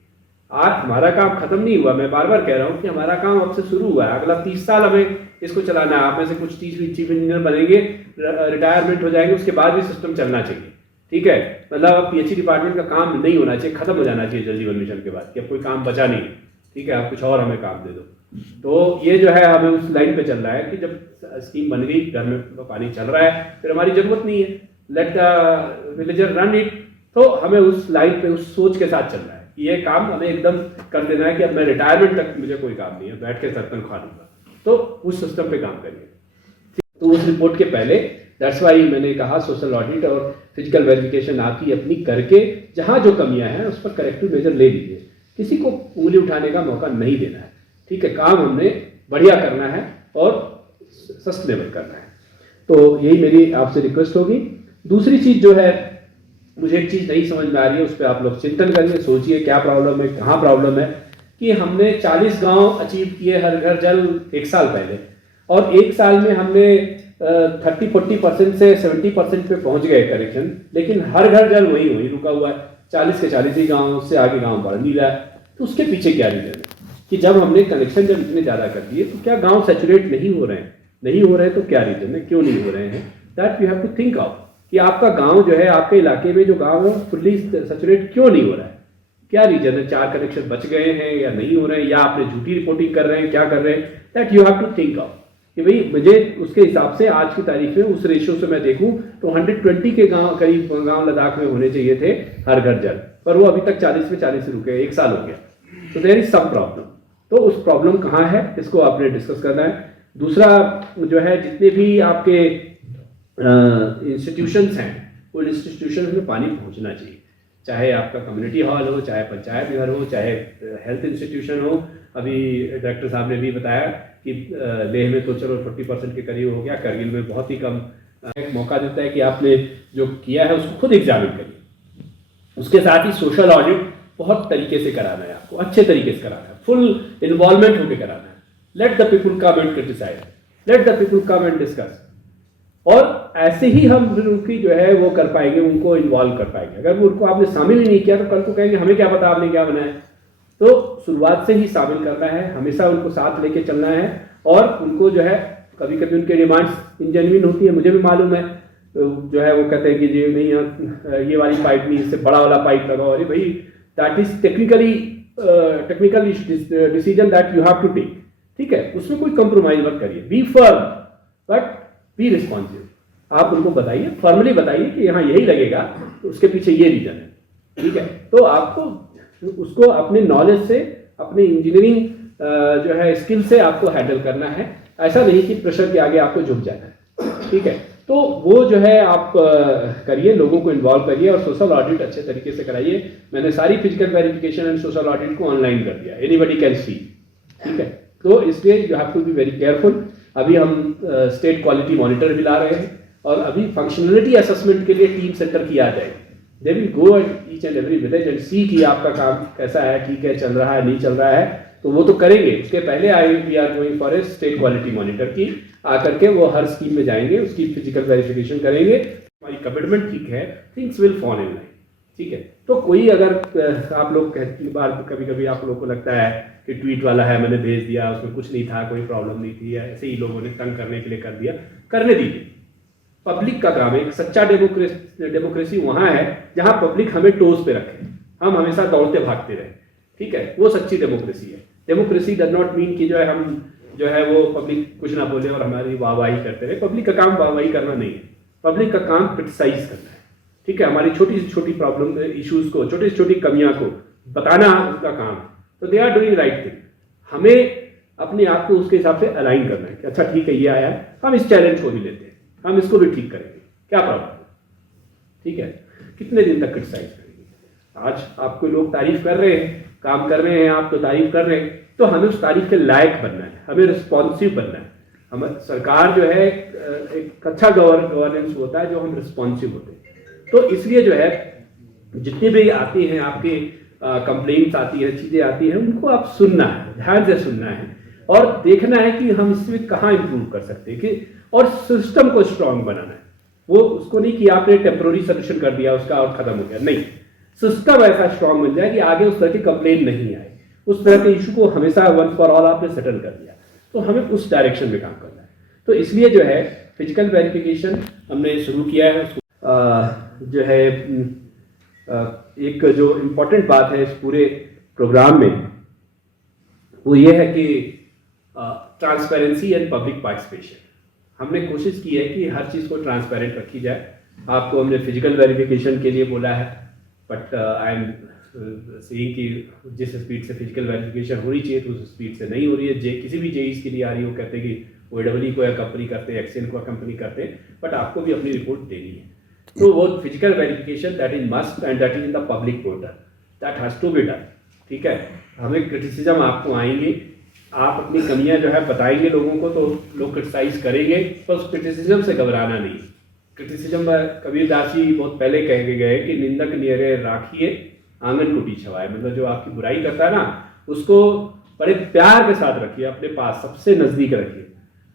आज हमारा काम खत्म नहीं हुआ, मैं बार बार कह रहा हूँ कि हमारा काम अब से शुरू हुआ है। अगला 30 साल हमें इसको चलाना है। आप में से कुछ चीफ इंजीनियर बनेंगे, रिटायरमेंट हो जाएंगे, उसके बाद भी सिस्टम चलना चाहिए, ठीक है। मतलब PhD डिपार्टमेंट का काम नहीं होना चाहिए, खत्म हो जाना चाहिए जल जीवन मिशन के बाद कि अब कोई काम बचा नहीं, ठीक है, आप कुछ और हमें काम दे दो। तो ये जो है हमें उस लाइन पे चल रहा है कि जब स्कीम बन गई, घर में पानी चल रहा है, फिर हमारी जरूरत नहीं है, let the villager run it. तो हमें उस लाइन पे, उस सोच के साथ चल रहा है। ये काम हमें एकदम कर देना है कि अब मैं रिटायरमेंट तक मुझे कोई काम नहीं है, बैठ के सर तनख्वाह लूंगा। तो उस सिस्टम पे काम करिए। तो उस रिपोर्ट के पहले, दैट्स वाई मैंने कहा सोशल ऑडिट और फिजिकल वेरिफिकेशन आपकी अपनी करके जहाँ जो कमियां हैं उस पर करेक्टिव मेजर ले लीजिए। किसी को उंगली उठाने का मौका नहीं देना है, ठीक है। काम हमने बढ़िया करना है और सस्टेनेबल करना है। तो यही मेरी आपसे रिक्वेस्ट होगी। दूसरी चीज़ जो है, मुझे एक चीज़ नहीं समझ में आ रही है, उस पर आप लोग चिंतन करिए, सोचिए क्या प्रॉब्लम है, कहाँ प्रॉब्लम है। कि हमने 40 गांव अचीव किए हर घर जल 1 साल पहले, और 1 साल में हमने 30-40% से 70% पे पहुंच गए कनेक्शन, लेकिन हर घर जल वही रुका हुआ है। 40 के 40 ही गाँव, उससे आगे गाँव बढ़ नहीं रहा है। तो उसके पीछे क्या रीजन है कि जब हमने कनेक्शन जब इतने ज़्यादा कर दिए तो क्या गाँव सेचुरेट नहीं हो रहे हैं? नहीं हो रहे हैं तो क्या रीजन है, क्यों नहीं हो रहे हैं? That you have to think of कि आपका गांव जो है, आपके इलाके में जो गांव है फुल्ली सैचुरेट क्यों नहीं हो रहा है, क्या रीजन है? 4 कनेक्शन बच गए हैं या नहीं हो रहे हैं, या आपने झूठी रिपोर्टिंग कर रहे हैं, क्या कर रहे हैं? That you have to think of कि भाई मुझे उसके हिसाब से आज की तारीख में उस रेशियो से मैं देखूं तो 120 के गांव करीब गांव लद्दाख में होने चाहिए थे हर घर जल, पर वो अभी तक 40 में 40 रुके, 1 साल हो गया। तो देयर इज सम प्रॉब्लम। तो उस प्रॉब्लम कहाँ है, इसको आपने डिस्कस करना है। दूसरा जो है, जितने भी आपके इंस्टीट्यूशंस हैं, उन इंस्टीट्यूशंस में पानी पहुंचना चाहिए, चाहे आपका कम्युनिटी हॉल हो, चाहे पंचायत घर हो, चाहे हेल्थ इंस्टीट्यूशन हो। अभी डायरेक्टर साहब ने भी बताया कि लेह में तो चलो 40% के करीब हो गया, करगिल में बहुत ही कम। एक मौका देता है कि आपने जो किया है उसको खुद एग्जामिन करिए। उसके साथ ही सोशल ऑडिट बहुत तरीके से कराना है, आपको अच्छे तरीके से कराना है, फुल इन्वॉल्वमेंट होकर कराना है। Let the people come and criticise, let the people come and discuss. और ऐसे ही हम उनकी जो है वो कर पाएंगे, उनको इन्वॉल्व कर पाएंगे। अगर उनको आपने शामिल ही नहीं किया तो कल को कहेंगे हमें क्या पता आपने क्या बनाया। तो शुरुआत से ही शामिल करना है, हमेशा उनको साथ लेके चलना है। और उनको जो है, कभी कभी उनके डिमांड्स इनजेन्युइन होती है, मुझे भी मालूम है। तो जो है वो कहते हैं कि जी नहीं यहाँ ये वाली पाइप नहीं, इससे बड़ा वाला पाइप लगाओ। अरे भाई, that is technical decision that you have to take, ठीक है। उसमें कोई कंप्रोमाइज मत करिए, be firm but be responsive. आप उनको बताइए, फॉर्मली बताइए कि यहाँ यही लगेगा, तो उसके पीछे ये रीजन है, ठीक है। तो आपको उसको अपने नॉलेज से, अपने इंजीनियरिंग जो है स्किल से आपको हैंडल करना है। ऐसा नहीं कि प्रेशर के आगे आपको झुक जाना है, ठीक है। तो वो जो है आप करिए, लोगों को इन्वॉल्व करिए और सोशल ऑडिट अच्छे तरीके से कराइए। मैंने सारी physical verification and social audit को ऑनलाइन कर दिया, एनीबडी कैन सी, ठीक है। तो इसलिए you have to be very careful. अभी हम स्टेट क्वालिटी मॉनिटर भी ला रहे हैं और अभी फंक्शनलिटी असेसमेंट के लिए टीम सेंटर की आ जाएगी। They will go at each and every village and see कि आपका काम कैसा है, ठीक है, चल रहा है, नहीं चल रहा है, तो वो तो करेंगे। उसके पहले we are going for a state quality monitor की आकर के वो हर स्कीम में जाएंगे, उसकी फिजिकल वेरिफिकेशन करेंगे। हमारी कमिटमेंट ठीक है, things will fall in line, ठीक है। तो कोई अगर आप लोग बार कभी कभी आप लोग को लगता है कि ट्वीट वाला है, मैंने भेज दिया, उसमें कुछ नहीं था, कोई प्रॉब्लम नहीं थी, ऐसे ही लोगों ने तंग करने के लिए कर दिया, करने दीजिए। पब्लिक का काम है। एक सच्चा डेमोक्रेसी वहां है जहां पब्लिक हमें टोज पे रखे, हम हमेशा दौड़ते भागते रहे, ठीक है, वो सच्ची डेमोक्रेसी है। डेमोक्रेसी डज नॉट मीन कि जो है हम जो है वो पब्लिक कुछ ना बोले और हमारी वाहवाही करते रहे। पब्लिक का काम वाहवाही करना नहीं है, पब्लिक का काम क्रिटिसाइज करना है, ठीक है। हमारी छोटी से छोटी प्रॉब्लम इश्यूज को, छोटी से छोटी कमियां को बताना उनका काम है। तो they are doing right thing. हमें अपने आप को उसके हिसाब से अलाइन करना है कि अच्छा ठीक है, ये आया है, हम इस चैलेंज को भी लेते हैं, हम इसको भी ठीक करेंगे, क्या प्रॉब्लम है, ठीक है। कितने दिन तक क्रिटिसाइज करेंगे? आज आपको लोग तारीफ कर रहे हैं, काम कर रहे हैं, आप तो तारीफ कर रहे हैं, तो हमें उस तारीफ के लायक बनना है, हमें रिस्पॉन्सिव बनना है। हम सरकार जो है एक अच्छा गवर्नेंस होता है जो हम रिस्पॉन्सिव होते हैं। तो इसलिए जो है जितनी भी आती हैं आपके कंप्लेंट्स आती है, चीजें आती हैं, उनको आप सुनना है, ध्यान से सुनना है और देखना है कि हम इसमें कहाँ इंप्रूव कर सकते हैं, कि और सिस्टम को स्ट्रांग बनाना है। वो उसको नहीं कि आपने टेम्पोररी सोल्यूशन कर दिया उसका और खत्म हो गया, नहीं, सिस्टम ऐसा स्ट्रांग बन जाए कि आगे उस तरह की कंप्लेन नहीं आए, उस तरह के इशू को हमेशा वंस फॉर ऑल आपने सेटल कर दिया। तो हमें उस डायरेक्शन में काम करना है। तो इसलिए जो है फिजिकल वेरिफिकेशन हमने शुरू किया है। जो है एक जो इम्पोर्टेंट बात है इस पूरे प्रोग्राम में वो ये है कि ट्रांसपेरेंसी एंड पब्लिक पार्टिसिपेशन। हमने कोशिश की है कि हर चीज़ को ट्रांसपेरेंट रखी जाए। आपको हमने फिजिकल वेरिफिकेशन के लिए बोला है, बट आई एम सेइंग कि जिस स्पीड से फिजिकल वेरिफिकेशन होनी चाहिए तो उस स्पीड से नहीं हो रही है। किसी भी जेईस के लिए आ रही है, वो कहते हैं कि OAEE को कंपनी करते हैं, एक्सेल को कंपनी करते हैं, बट आपको भी अपनी रिपोर्ट देनी है। तो वो physical verification that is must and that is in the public portal, that has to be done, ठीक है। हमें क्रिटिसिज्म आपको आएंगे, आप अपनी कमियां जो है बताएंगे लोगों को, तो लोग क्रिटिसाइज करेंगे, पर उस क्रिटिसिज्म से घबराना नहीं। क्रिटिसिज्म कबीरदास जी बहुत पहले कह के गए कि निंदक नियरे राखिए आंगन कुटी छवाए, मतलब जो आपकी बुराई करता है ना, उसको बड़े प्यार के साथ रखिए, अपने पास सबसे नजदीक रखिए,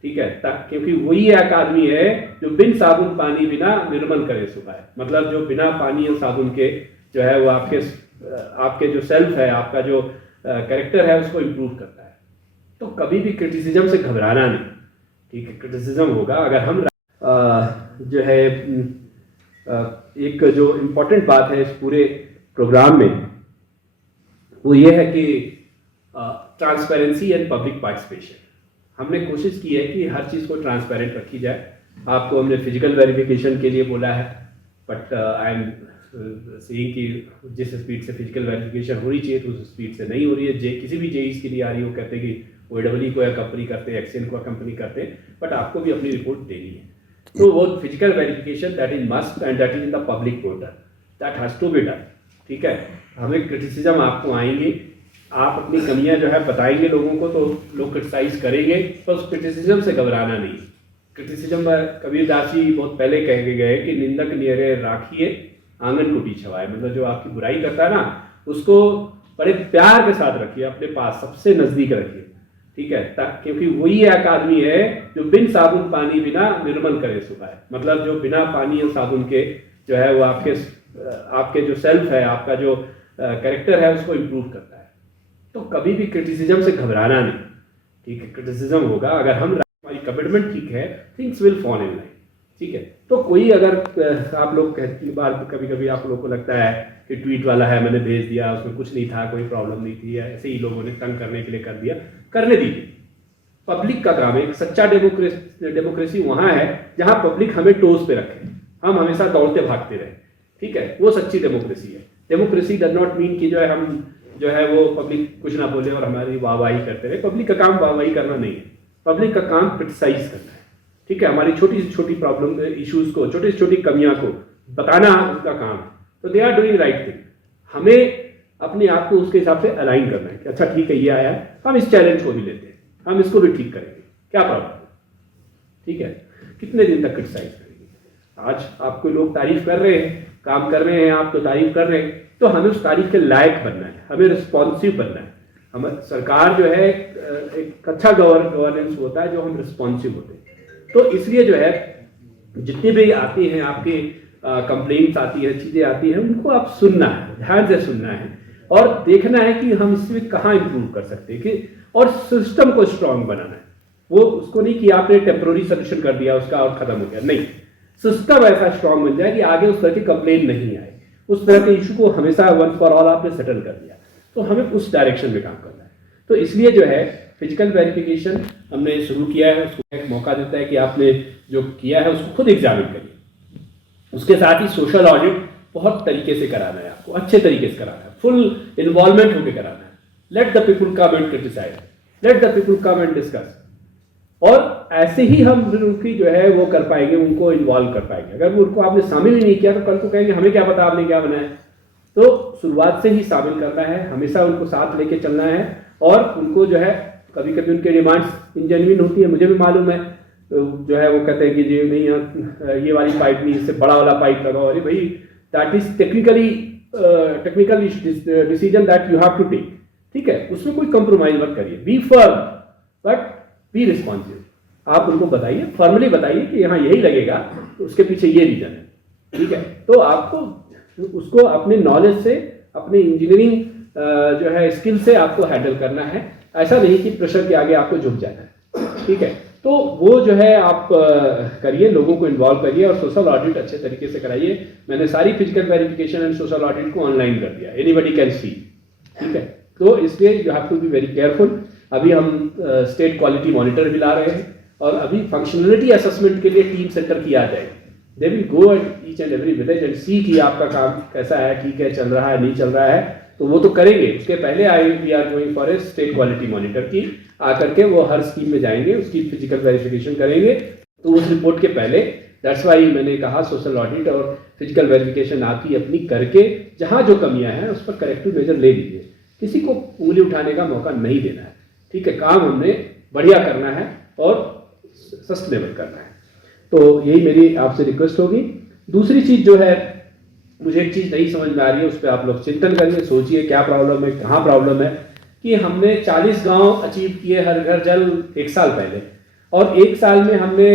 ठीक है, क्योंकि वही एक आदमी है जो बिन साबुन पानी बिना निर्मल करे सुखाए। मतलब जो बिना पानी और साबुन के जो है वो आपके जो सेल्फ है, आपका जो कैरेक्टर है, उसको इम्प्रूव करता है। तो कभी भी क्रिटिसिज्म से घबराना नहीं, ठीक है। क्रिटिसिज्म होगा अगर हम जो है एक जो इम्पोर्टेंट बात है इस पूरे प्रोग्राम में वो ये है कि ट्रांसपेरेंसी एंड पब्लिक पार्टिसिपेशन। हमने कोशिश की है कि हर चीज़ को ट्रांसपेरेंट रखी जाए। आपको हमने फिजिकल वेरिफिकेशन के लिए बोला है, बट आई एम सेइंग कि जिस स्पीड से फिजिकल वेरिफिकेशन होनी चाहिए तो उस स्पीड से नहीं हो रही है। किसी भी जेईस के लिए आ रही है, वो कहते हैं कि OAEE को कंपनी करते हैं, एक्सेल को कंपनी करते हैं, बट आपको भी अपनी रिपोर्ट देनी है। तो वो physical verification that is must and that is in the public portal, that has to be done, ठीक है। हमें क्रिटिसिज्म आपको आएंगे, आप अपनी कमियां जो है बताएंगे लोगों को, तो लोग क्रिटिसाइज करेंगे, पर उस क्रिटिसिज्म से घबराना नहीं। क्रिटिसिज्म कबीरदास जी बहुत पहले कह के गए कि निंदक नियरे राखिए आंगन कुटी छवाए, मतलब जो आपकी बुराई करता है ना, उसको बड़े प्यार के साथ रखिए, अपने पास सबसे नजदीक रखिए, ठीक है, क्योंकि वही एक आदमी है जो बिन साबुन पानी बिना निर्मल करे सुखाए। मतलब जो बिना पानी और साबुन के जो है वो आपके जो सेल्फ है, आपका जो कैरेक्टर है, उसको इम्प्रूव करता है। तो कभी भी क्रिटिसिज्म से घबराना नहीं, ठीक है। क्रिटिसिज्म होगा अगर हमारी कमिटमेंट ठीक है, things will fall in line, ठीक है। तो कोई अगर आप लोग बार कभी कभी आप लोग को लगता है कि ट्वीट वाला है, मैंने भेज दिया, उसमें कुछ नहीं था, कोई प्रॉब्लम नहीं थी, ऐसे ही लोगों ने तंग करने के लिए कर दिया, करने दीजिए। पब्लिक का काम है। एक सच्चा डेमोक्रेसी वहां है जहां पब्लिक हमें टोज पे रखे, हम हमेशा दौड़ते भागते रहे, ठीक है, वो सच्ची डेमोक्रेसी है। डेमोक्रेसी डज नॉट मीन कि जो है हम जो है वो पब्लिक कुछ ना बोले और हमारी वाहवाही करते रहे। पब्लिक का काम वाहवाही करना नहीं है, पब्लिक का काम क्रिटिसाइज करना है, ठीक है, हमारी छोटी से छोटी प्रॉब्लम इश्यूज को, छोटी से छोटी कमियां को बताना उनका काम है, तो they are doing right thing. हमें अपने आप को उसके हिसाब से अलाइन करना है कि अच्छा ठीक है, ये आया है, हम इस चैलेंज को भी लेते हैं, हम इसको भी ठीक करेंगे, क्या प्रॉब्लम है, ठीक है। कितने दिन तक क्रिटिसाइज करेंगे? आज आपको लोग तारीफ कर रहे हैं, काम कर रहे हैं, आप तो तारीफ कर रहे हैं, तो हमें उस तारीफ के लायक बनना है, हमें रिस्पॉन्सिव बनना है। हम सरकार जो है एक अच्छा गवर्नेंस होता है जो हम रिस्पॉन्सिव होते हैं। तो इसलिए जो है जितनी भी आती हैं आपकी कंप्लेंट्स आती है, चीज़ें आती हैं, उनको आप सुनना है, ध्यान से सुनना है और देखना है कि हम इसमें कहाँ इंप्रूव कर सकते हैं, कि और सिस्टम को स्ट्रांग बनाना है। वो उसको नहीं कि आपने टेम्प्रोरी सोल्यूशन कर दिया उसका और खत्म हो गया, नहीं, सिस्टम ऐसा स्ट्रांग बन जाए कि आगे उस तरह की कंप्लेन नहीं आए, उस तरह के इशू को हमेशा वंस फॉर ऑल आपने सेटल कर दिया। तो हमें उस डायरेक्शन में काम करना है। तो इसलिए जो है फिजिकल वेरिफिकेशन हमने शुरू किया है, उसको एक मौका देता है कि आपने जो किया है उसको खुद एग्जामिन करिए। उसके साथ ही सोशल ऑडिट बहुत तरीके से कराना है, आपको अच्छे तरीके से कराना है, फुल इन्वॉल्वमेंट होकर कराना है। Let the people come and criticise, let the people come and discuss. और ऐसे ही हम उनकी जो है वो कर पाएंगे, उनको इन्वॉल्व कर पाएंगे। अगर उनको आपने शामिल ही नहीं किया तो कल को कहेंगे हमें क्या पता आपने क्या बनाया। तो शुरुआत से ही शामिल करना है, हमेशा उनको साथ लेके चलना है और उनको जो है कभी कभी उनके डिमांड्स इनजेन्युइन होती है, मुझे भी मालूम है, जो है वो कहते हैं कि जी नहीं यार ये वाली पाइप नहीं, इससे बड़ा वाला पाइप लगाओ। अरे भाई, that is technical decision that you have to take, ठीक है, उसमें कोई कंप्रोमाइज मत करिए। Be firm but be responsive. आप उनको बताइए, फॉर्मली बताइए कि यहाँ यही लगेगा, तो उसके पीछे ये रीजन है, ठीक है। तो आपको उसको अपने नॉलेज से, अपने इंजीनियरिंग जो है स्किल से आपको हैंडल करना है। ऐसा नहीं कि प्रेशर के आगे आपको झुक जाना है, ठीक है। तो वो जो है आप करिए, लोगों को इन्वॉल्व करिए और सोशल ऑडिट अच्छे तरीके से कराइए। मैंने सारी physical verification and social audit को ऑनलाइन कर दिया, एनीबडी कैन सी, ठीक है। तो इसलिए you have to be very careful. अभी हम स्टेट क्वालिटी मॉनिटर भी ला रहे हैं और अभी फंक्शनलिटी असेसमेंट के लिए टीम सेंटर किया जाएगा। They will go at each and every village and see कि आपका काम कैसा है, ठीक है, चल रहा है, नहीं चल रहा है, तो वो तो करेंगे। उसके पहले we are going for a state quality monitor की आकर के वो हर स्कीम में जाएंगे, उसकी फिजिकल वेरिफिकेशन करेंगे। तो उस रिपोर्ट के पहले, दैट्स वाई मैंने कहा सोशल ऑडिट और फिजिकल वेरिफिकेशन आपकी अपनी करके जहाँ जो कमियां हैं उस पर करेक्टिव मेजर ले लीजिए। किसी को उंगली उठाने का मौका नहीं देना है, ठीक है। काम हमने बढ़िया करना है और सस्टेनेबल करना है। तो यही मेरी आपसे रिक्वेस्ट होगी। दूसरी चीज़ जो है, मुझे एक चीज़ नहीं समझ में आ रही है, उस पर आप लोग चिंतन करिए, सोचिए क्या प्रॉब्लम है, कहाँ प्रॉब्लम है। कि हमने 40 गांव अचीव किए हर घर जल 1 साल पहले, और 1 साल में हमने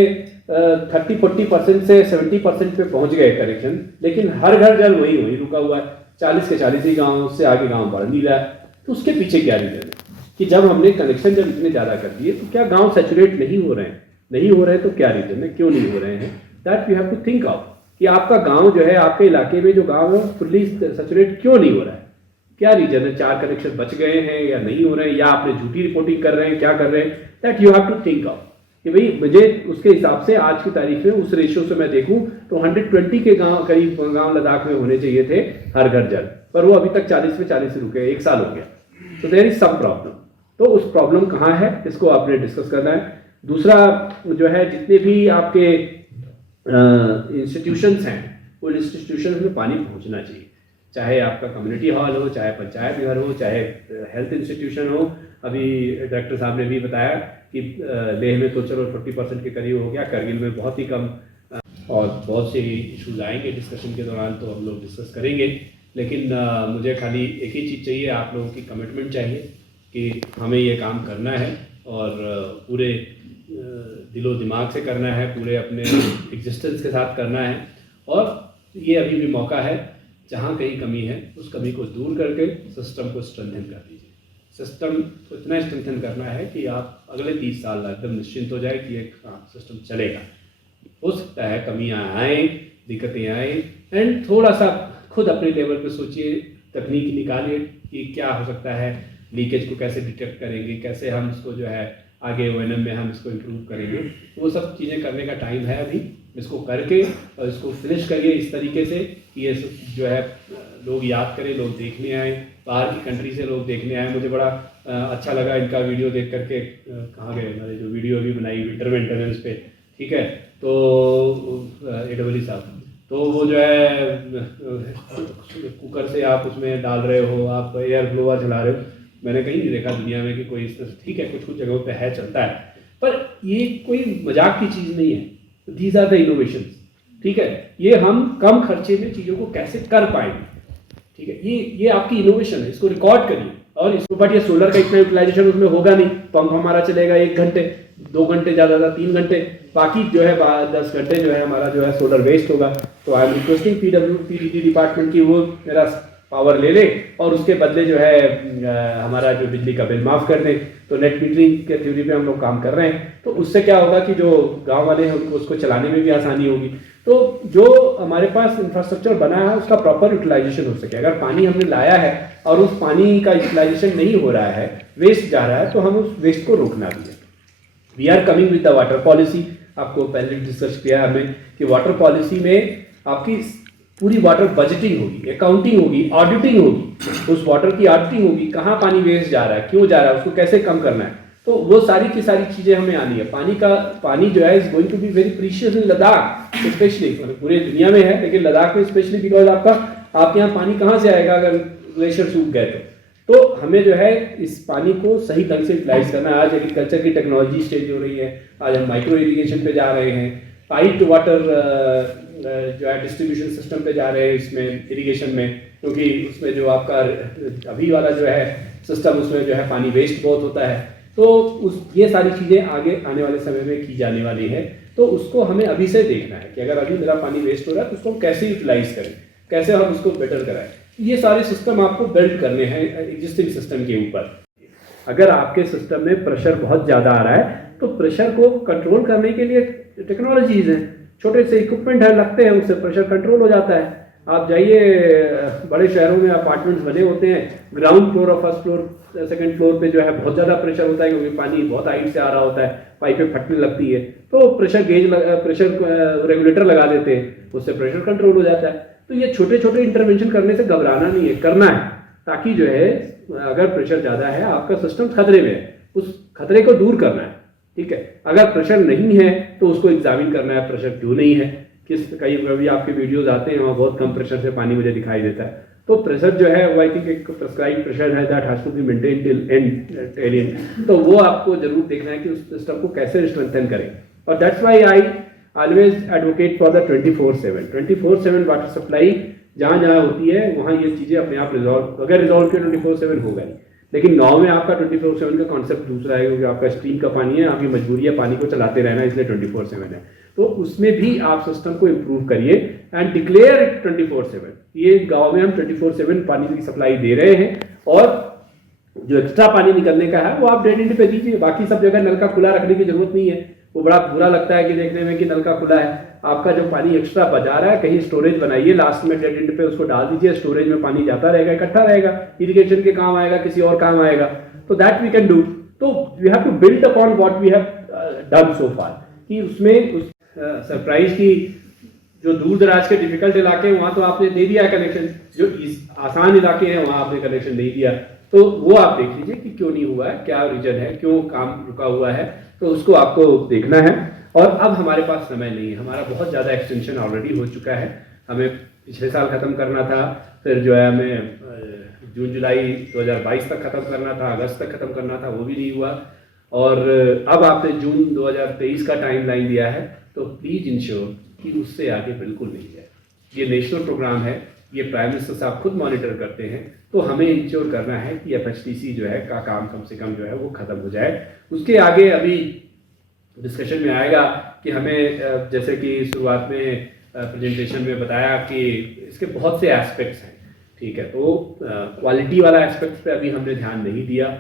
30-40% से 70% पे पहुंच गए कनेक्शन, लेकिन हर घर जल वही रुका हुआ है, 40 के 40 ही गाँव, उससे आगे गाँव बढ़ नहीं रहा है। तो उसके पीछे क्या रीजन है कि जब हमने कनेक्शन जब इतने ज़्यादा कर दिए तो क्या गाँव सैचुरेट नहीं हो रहे हैं? नहीं हो रहे हैं तो क्या रीजन है, क्यों नहीं हो रहे हैं? That you have to think of कि आपका गांव जो है, आपके इलाके में जो गांव है फुल्ली सैचुरेट क्यों नहीं हो रहा है, क्या रीजन है? 4 कनेक्शन बच गए हैं या नहीं हो रहे हैं, या आपने झूठी रिपोर्टिंग कर रहे हैं, क्या कर रहे हैं? That you have to think of कि भाई मुझे उसके हिसाब से आज की तारीख में उस रेशियो से मैं देखूं तो 120 के गांव करीब गांव लद्दाख में होने चाहिए थे हर घर जल, पर वो अभी तक 40 में 40 से रुके, 1 साल हो गया। तो देयर इज सम प्रॉब्लम। तो उस प्रॉब्लम कहाँ है, इसको आपने डिस्कस करना है। दूसरा जो है, जितने भी आपके इंस्टीट्यूशंस हैं, उन इंस्टीट्यूशंस में पानी पहुंचना चाहिए, चाहे आपका कम्युनिटी हॉल हो, चाहे पंचायत घर हो, चाहे हेल्थ इंस्टीट्यूशन हो। अभी डायरेक्टर साहब ने भी बताया कि लेह में तो चलो 40% के करीब हो गया, करगिल में बहुत ही कम, और बहुत से इशूज आएंगे डिस्कशन के दौरान, तो हम लोग डिस्कस करेंगे। लेकिन मुझे खाली एक ही चीज़ चाहिए, आप लोगों की कमिटमेंट चाहिए कि हमें ये काम करना है और पूरे दिलो दिमाग से करना है, पूरे अपने एग्जिस्टेंस के साथ करना है। और ये अभी भी मौका है, जहाँ कहीं कमी है उस कमी को दूर करके सिस्टम को स्ट्रेंथन कर दीजिए। सिस्टम को इतना स्ट्रेंथन करना है कि आप अगले 30 साल एकदम निश्चिंत हो जाए कि एक सिस्टम चलेगा। हो सकता है कमियाँ आए, दिक्कतें आए, एंड थोड़ा सा खुद अपने लेवल पे सोचिए, तकनीक निकालिए कि क्या हो सकता है, लीकेज को कैसे डिटेक्ट करेंगे, कैसे हम इसको जो है आगे ONM में हम इसको इम्प्रूव करेंगे। वो सब चीज़ें करने का टाइम है अभी। इसको करके और इसको फिनिश करिए इस तरीके से कि ये जो है लोग याद करें, लोग देखने आए, बाहर की कंट्री से लोग देखने आए। मुझे बड़ा अच्छा लगा इनका वीडियो देख करके। कहाँ गए हमारे जो वीडियो अभी बनाई विंटर मेंटेनेंस पे, ठीक है। तो AEE साहब, तो वो जो है कुकर से आप उसमें डाल रहे हो, आप एयर ब्लोअर चला रहे हो, मैंने कहीं नहीं देखा दुनिया में कि कोई इस तरह, ठीक है कुछ कुछ जगहों पे है, चलता है, पर ये कोई मजाक की चीज़ नहीं है। दीज आर द इनोवेशन, ठीक है। ये हम कम खर्चे में चीज़ों को कैसे कर पाएंगे, ठीक है, ये आपकी इनोवेशन है, इसको रिकॉर्ड करिए। और इसको, बट ये सोलर का इतना यूटिलाइजेशन उसमें होगा नहीं, पंप हमारा चलेगा 1 घंटे 2 घंटे, ज़्यादा 3 घंटे, बाकी जो है 10 घंटे जो है हमारा जो है सोलर वेस्ट होगा। तो I am requesting PWD department की वो मेरा पावर ले ले और उसके बदले जो है हमारा जो बिजली का बिल माफ़ कर दें। तो नेट मीटरिंग के थ्योरी पे हम लोग काम कर रहे हैं, तो उससे क्या होगा कि जो गांव वाले हैं उनको उसको चलाने में भी आसानी होगी। तो जो हमारे पास इंफ्रास्ट्रक्चर बना है उसका प्रॉपर यूटिलाइजेशन हो सके। अगर पानी हमने लाया है और उस पानी का यूटिलाइजेशन नहीं हो रहा है, वेस्ट जा रहा है, तो हम उस वेस्ट को रोकना भी है। We are coming with the water policy. आपको पहले डिस्कस किया हमने कि वाटर पॉलिसी में आपकी पूरी वाटर बजटिंग होगी, अकाउंटिंग होगी, ऑडिटिंग होगी, उस वाटर की ऑडिटिंग होगी, कहाँ पानी वेस्ट जा रहा है, क्यों जा रहा है, उसको कैसे कम करना है। तो वो सारी की सारी चीज़ें हमें आनी है। पानी जो है is going to be very precious in Ladakh specially, पूरे दुनिया में है लेकिन लद्दाख में स्पेशली, बिकॉज आपके यहाँ पानी कहाँ से आएगा अगर ग्लेशियर सूख गए तो हमें जो है इस पानी को सही ढंग से यूटिलाइज करना है। आज एग्रीकल्चर की टेक्नोलॉजी स्टेज हो रही है, आज हम माइक्रो इरीगेशन पे जा रहे हैं, पाइप्ड वाटर जो है डिस्ट्रीब्यूशन सिस्टम पे जा रहे हैं इसमें इरिगेशन में, क्योंकि उसमें जो आपका अभी वाला जो है सिस्टम उसमें जो है पानी वेस्ट बहुत होता है। तो ये सारी चीज़ें आगे आने वाले समय में की जाने वाली है। तो उसको हमें अभी से देखना है कि अगर अभी मेरा पानी वेस्ट हो रहा है तो उसको हम कैसे यूटिलाइज करें, कैसे हम उसको बेटर कराएं। ये सारे सिस्टम आपको बिल्ड करने हैं एग्जिस्टिंग सिस्टम के ऊपर। अगर आपके सिस्टम में प्रेशर बहुत ज़्यादा आ रहा है तो प्रेशर को कंट्रोल करने के लिए टेक्नोलॉजीज हैं, छोटे से इक्विपमेंट है लगते हैं, उससे प्रेशर कंट्रोल हो जाता है। आप जाइए बड़े शहरों में अपार्टमेंट्स बने होते हैं, ग्राउंड फ्लोर और फर्स्ट फ्लोर सेकंड फ्लोर पे जो है बहुत ज़्यादा प्रेशर होता है क्योंकि पानी बहुत हाइट से आ रहा होता है, पाइपें फटने लगती है, तो प्रेशर रेगुलेटर लगा देते हैं, उससे प्रेशर कंट्रोल हो जाता है। तो ये छोटे छोटे इंटरवेंशन करने से घबराना नहीं है, करना है, ताकि जो है अगर प्रेशर ज़्यादा है आपका सिस्टम खतरे में है, उस खतरे को दूर करना है, ठीक है। अगर प्रेशर नहीं है तो उसको एग्जामिन करना है, प्रेशर क्यों नहीं है, कई भी आपके वीडियोस आते हैं वहाँ बहुत कम प्रेशर से पानी मुझे दिखाई देता है। तो प्रेशर जो है वो आई थिंक एक प्रेस्क्राइब प्रेशर है that has to be maintain till end, तो वो आपको जरूर देखना है कि उस सिस्टम को कैसे स्ट्रेंथन करें। और that's why I always advocate for the 24/7 water supply. जहाँ जहाँ होती है वहाँ ये चीज़ें अपने आप रिजॉल्व, अगर रिजॉल्व किया 24/7 होगा ही। लेकिन गाँव में आपका 24/7 का कॉन्सेप्ट दूसरा है, क्योंकि आपका स्ट्रीम का पानी है, आपकी मजबूरी है पानी को चलाते रहना, इसलिए 24/7 है। तो उसमें भी आप सिस्टम को इम्प्रूव करिए एंड डिक्लेयर इट 24/7। ये गाँव में हम 24/7 पानी की सप्लाई दे रहे हैं, और जो एक्स्ट्रा पानी निकलने का है वो आप डेड एंड पे दीजिए, बाकी सब जगह नल का खुला रखने की जरूरत नहीं है। वो बड़ा बुरा लगता है कि देखने में कि नल का खुला है, आपका जो पानी एक्स्ट्रा बचा रहा है कहीं स्टोरेज बनाइए, लास्ट में डेड एंड पे उसको डाल दीजिए, स्टोरेज में पानी जाता रहेगा, इकट्ठा रहेगा, इरिगेशन के काम आएगा, किसी और काम आएगा। तो दैट वी कैन डू। तो we have to build upon what we have done so far, कि उसमें उस सरप्राइज की जो दूर दराज के डिफिकल्ट इलाके हैं वहाँ तो आपने दे दिया कनेक्शन, जो आसान इलाके हैं वहाँ आपने कनेक्शन नहीं दिया। तो वो आप देख लीजिए कि क्यों नहीं हुआ है, क्या रीजन है, क्यों काम रुका हुआ है, तो उसको आपको देखना है। और अब हमारे पास समय नहीं है, हमारा बहुत ज़्यादा एक्सटेंशन ऑलरेडी हो चुका है, हमें पिछले साल ख़त्म करना था, फिर जो है हमें जून जुलाई 2022 तक ख़त्म करना था, अगस्त तक ख़त्म करना था, वो भी नहीं हुआ। और अब आपने जून 2023 का टाइम लाइन दिया है, तो प्लीज़ इंश्योर कि उससे आगे बिल्कुल नहीं जाए। ये नेशनल प्रोग्राम है, ये प्राइम मिनिस्टर साहब खुद मॉनिटर करते हैं, तो हमें इंश्योर करना है कि FHTC जो है का काम कम से कम जो है वो ख़त्म हो जाए। उसके आगे अभी डिस्कशन में आएगा कि हमें, जैसे कि शुरुआत में प्रेजेंटेशन में बताया कि इसके बहुत से एस्पेक्ट्स हैं, ठीक है। तो क्वालिटी वाला एस्पेक्ट्स पे अभी हमने ध्यान नहीं दिया।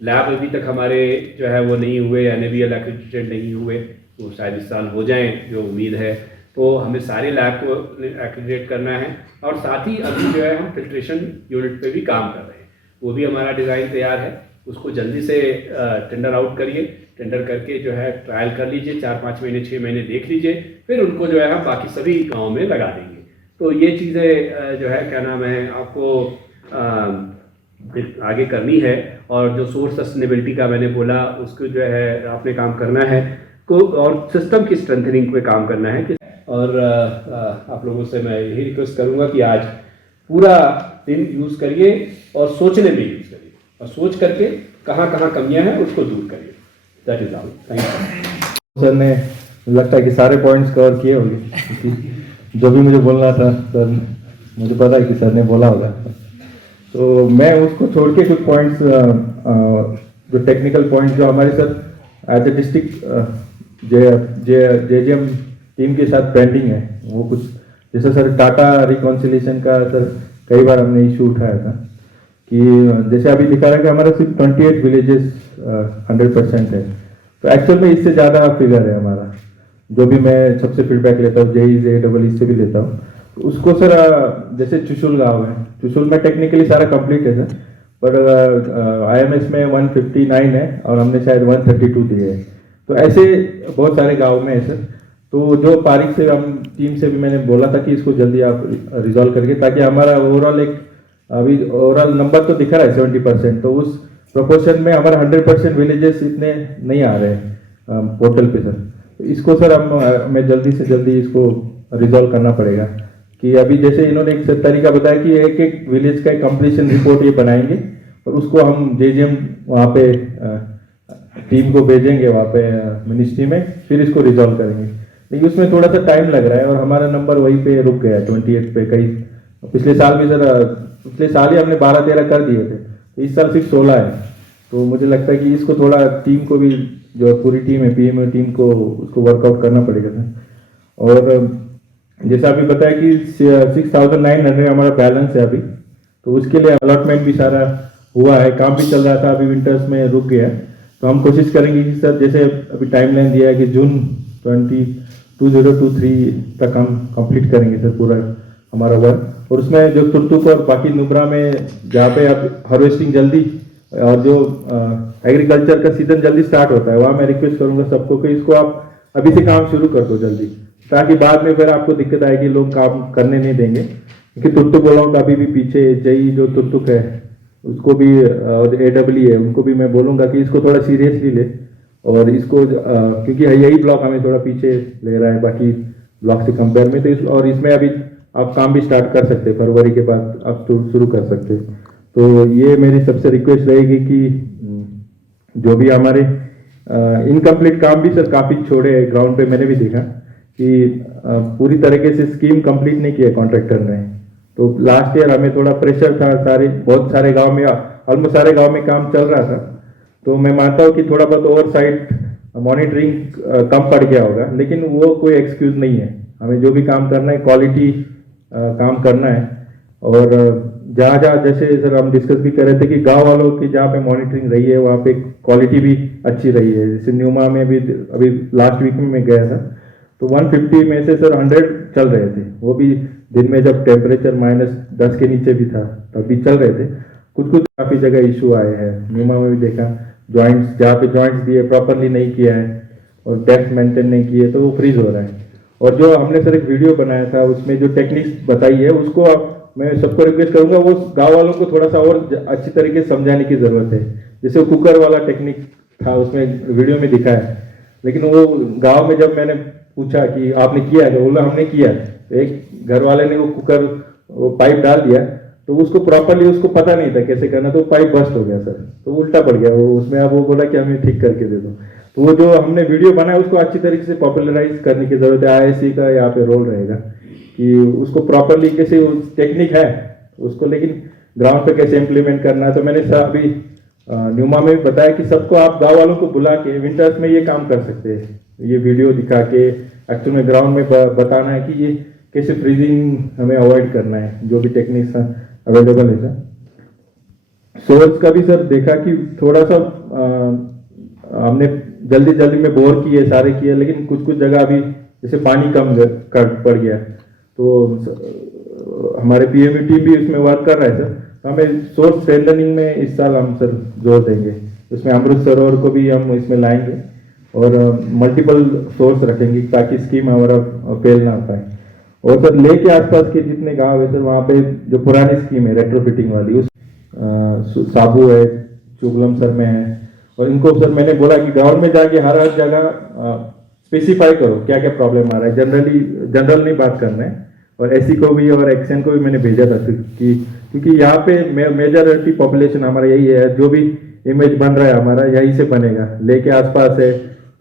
लैब अभी तक हमारे जो है वो नहीं हुए, NABL एक्रेडिटेड नहीं हुए, वो शायद इस साल हो जाएं जो उम्मीद है। तो हमें सारे लैब को एक्रेडिटेट करना है, और साथ ही अभी जो है हम फिल्ट्रेशन यूनिट पे भी काम कर रहे हैं, वो भी हमारा डिज़ाइन तैयार है। उसको जल्दी से टेंडर आउट करिए, टेंडर करके जो है ट्रायल कर लीजिए, 4-5 महीने 6 महीने देख लीजिए, फिर उनको जो है हम बाकी सभी गाँव में लगा देंगे। तो ये चीज़ें जो है क्या नाम है आपको आगे करनी है। और जो सोर्स सस्टेनेबिलिटी का मैंने बोला, उसको जो है आपने काम करना है। को और सिस्टम की स्ट्रेंथनिंग पे काम करना है। और आप लोगों से मैं यही रिक्वेस्ट करूंगा कि आज पूरा दिन यूज़ करिए और सोचने में यूज़ करिए और सोच करके कहाँ कहाँ कमियां हैं उसको दूर करिए। That is all. Thank you. Sir ने लगता है कि सारे पॉइंट्स कवर किए होंगे, जो भी मुझे बोलना था सर, मुझे पता है कि सर ने बोला होगा। तो मैं उसको छोड़ के कुछ पॉइंट्स, जो टेक्निकल पॉइंट्स जो हमारे sir as a district JJM team के साथ पेंडिंग है, वो कुछ जैसे सर टाटा रिकॉन्सिलेशन का सर कई बार हमने इशू उठाया था कि जैसे अभी दिखा रहा है कि हमारा सिर्फ 28 विलेजेस 100% है, तो एक्चुअल में इससे ज़्यादा फिगर है हमारा। जो भी मैं सबसे फीडबैक लेता हूँ JEE से भी लेता हूँ, तो उसको सर जैसे चुशुल गाँव है, चुशुल में टेक्निकली सारा कंप्लीट है सर, पर IMS में 159 है और हमने शायद 132 दिए हैं। तो ऐसे बहुत सारे गाँव में है सर। तो जो पारिक से हम टीम से भी मैंने बोला था कि इसको जल्दी आप रिजॉल्व करके, ताकि हमारा ओवरऑल एक अभी ओवरऑल नंबर तो दिखा रहा है 70%, तो उस प्रोपोर्शन में हमारा 100% विलेजेस इतने नहीं आ रहे हैं पोर्टल पे सर। तो इसको सर हमें जल्दी से जल्दी इसको रिजॉल्व करना पड़ेगा कि अभी जैसे इन्होंने एक तरीका बताया कि एक एक विलेज का कंप्लीशन रिपोर्ट ये बनाएंगे और उसको हम JGM वहाँ पे टीम को भेजेंगे वहाँ पे मिनिस्ट्री में, फिर इसको रिजॉल्व करेंगे। लेकिन उसमें थोड़ा सा टाइम लग रहा है और हमारा नंबर वहीं पे रुक गया 28 पे। कई पिछले साल भी सर, पिछले साल ही हमने 12-13 कर दिए थे, इस साल सिर्फ 16 है। तो मुझे लगता है कि इसको थोड़ा टीम को भी, जो पूरी टीम है PMO टीम को, उसको वर्कआउट करना पड़ेगा सर। और जैसा अभी बताया कि 6900 हमारा बैलेंस है अभी, तो उसके लिए अलॉटमेंट भी सारा हुआ है, काम भी चल रहा था, अभी विंटर्स में रुक गया। तो हम कोशिश करेंगे कि सर जैसे अभी टाइमलाइन दिया है कि जून 2023 तक हम कंप्लीट करेंगे सर पूरा हमारा वर्क। और उसमें जो तुर्तुक और बाकी नुब्रा में जहाँ पे अब हार्वेस्टिंग जल्दी और जो एग्रीकल्चर का सीजन जल्दी स्टार्ट होता है, वहाँ मैं रिक्वेस्ट करूँगा सबको कि इसको आप अभी से काम शुरू कर दो जल्दी, ताकि बाद में फिर आपको दिक्कत आएगी, लोग काम करने नहीं देंगे। क्योंकि तुर्तुक बोला हूँ अभी भी पीछे JEE जो तुर्तुक है उसको भी और AEE है, उनको भी मैं बोलूँगा कि इसको थोड़ा सीरियसली ले, और इसको क्योंकि यही ब्लॉक हमें थोड़ा पीछे ले रहा है बाकी ब्लॉक से कंपेयर में। तो और इसमें अभी आप काम भी स्टार्ट कर सकते हैं, फरवरी के बाद आप शुरू कर सकते हैं। तो ये मेरी सबसे रिक्वेस्ट रहेगी कि जो भी हमारे इनकम्प्लीट काम भी सर काफ़ी छोड़े हैं ग्राउंड पे, मैंने भी देखा कि पूरी तरीके से स्कीम कंप्लीट नहीं किया कॉन्ट्रैक्टर ने। तो लास्ट ईयर हमें थोड़ा प्रेशर था, बहुत सारे गांव में, ऑलमोस्ट सारे गांव में काम चल रहा था। तो मैं मानता हूँ कि थोड़ा बहुत ओवरसाइट मॉनिटरिंग कम पड़ गया होगा, लेकिन वो कोई एक्सक्यूज नहीं है। हमें जो भी काम करना है क्वालिटी काम करना है। और जहाँ जहाँ जैसे सर हम डिस्कस भी कर रहे थे कि गांव वालों की जहाँ पे मॉनिटरिंग रही है वहाँ पे क्वालिटी भी अच्छी रही है। जैसे न्यूमा में भी अभी लास्ट वीक में मैं गया था, तो 150 में से सर 100 चल रहे थे, वो भी दिन में जब टेम्परेचर -10 के नीचे भी था तब भी चल रहे थे। कुछ काफ़ी जगह इशू आए हैं, न्यूमा में भी देखा, जॉइंट्स जहाँ पे जॉइंट्स दिए प्रॉपरली नहीं किया है और डेप्थ मेंटेन नहीं किए, तो वो फ्रीज हो रहा है। और जो हमने सर एक वीडियो बनाया था उसमें जो टेक्निक्स बताई है, उसको मैं सबको रिक्वेस्ट करूंगा वो गांव वालों को थोड़ा सा और अच्छी तरीके से समझाने की जरूरत है। जैसे कुकर वाला टेक्निक था उसमें वीडियो में दिखा है, लेकिन वो गांव में जब मैंने पूछा कि आपने किया है, तो बोला हमने किया। तो एक घर वाले ने वो कुकर वो पाइप डाल दिया, तो उसको प्रॉपरली उसको पता नहीं था कैसे करना, तो पाइप बस्ट हो गया सर, तो उल्टा पड़ गया वो उसमें। अब वो बोला कि हमें ठीक करके दे दो। तो वो जो हमने वीडियो बनाया उसको अच्छी तरीके से पॉपुलराइज करने की जरूरत है। IIC का यहाँ पे रोल रहेगा कि उसको प्रॉपरली कैसे टेक्निक है उसको, लेकिन ग्राउंड पे कैसे इम्प्लीमेंट करना है। तो मैंने अभी न्यूमा में बताया कि सबको आप गाँव वालों को बुला के विंटर्स में ये काम कर सकते हैं, ये वीडियो दिखा के एक्चुअल में ग्राउंड में बताना है कि ये कैसे फ्रीजिंग हमें अवॉइड करना है, जो भी टेक्निक्स अवेलेबल है सर। सोर्स का भी सर देखा कि थोड़ा सा हमने जल्दी में बोर किए, सारे किए, लेकिन कुछ जगह अभी जैसे पानी कम पड़ गया, तो हमारे PMO टीम भी उसमें वर्क कर रहा है सर। तो हमें सोर्स स्ट्रेंथनिंग में इस साल हम सर जोर देंगे, उसमें अमृत सरोवर को भी हम इसमें लाएंगे और मल्टीपल सोर्स रखेंगे ताकि स्कीम हमारा फेल ना पाए। और सर लेह के आसपास के जितने गांव है सर, वहाँ पे जो पुरानी स्कीम है रेट्रोफिटिंग वाली, उस साबू है, चुगलम सर में है, और इनको सर मैंने बोला कि ग्राउंड में जाके हर जगह स्पेसिफाई करो क्या क्या प्रॉब्लम आ रहा है, जनरल नहीं बात करना है। और एसी को भी और एक्शन को भी मैंने भेजा था क्योंकि यहाँ पे मेजॉरिटी पॉपुलेशन हमारा यही है, जो भी इमेज बन रहा है हमारा यहीं से बनेगा, लेके आसपास है,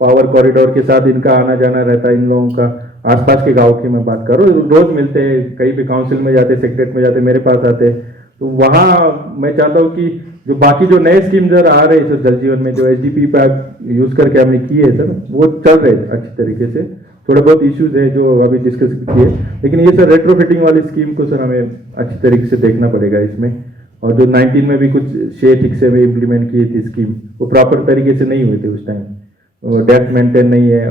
पावर कॉरिडोर के साथ इनका आना जाना रहता है, इन लोगों का आसपास के गांव की मैं बात करूँ, रोज मिलते हैं, कहीं भी काउंसिल में जाते, सेक्रेटरी में जाते, मेरे पास आते। तो वहाँ मैं चाहता हूँ कि जो बाकी जो नए स्कीम सर आ रहे हैं सर जल जीवन में, जो एचडीपी पैक यूज करके हमने किए है सर, वो चल रहे हैं अच्छी तरीके से। थोड़े बहुत इश्यूज है जो अभी डिस्कस किए, लेकिन ये सर रेट्रोफिटिंग वाली स्कीम को सर हमें अच्छी तरीके से देखना पड़ेगा इसमें। और जो 19 में भी कुछ 6 ठीक से में इम्प्लीमेंट की थी स्कीम, वो प्रॉपर तरीके से नहीं हुए थे उस टाइम, डेप्थ मेंटेन नहीं है,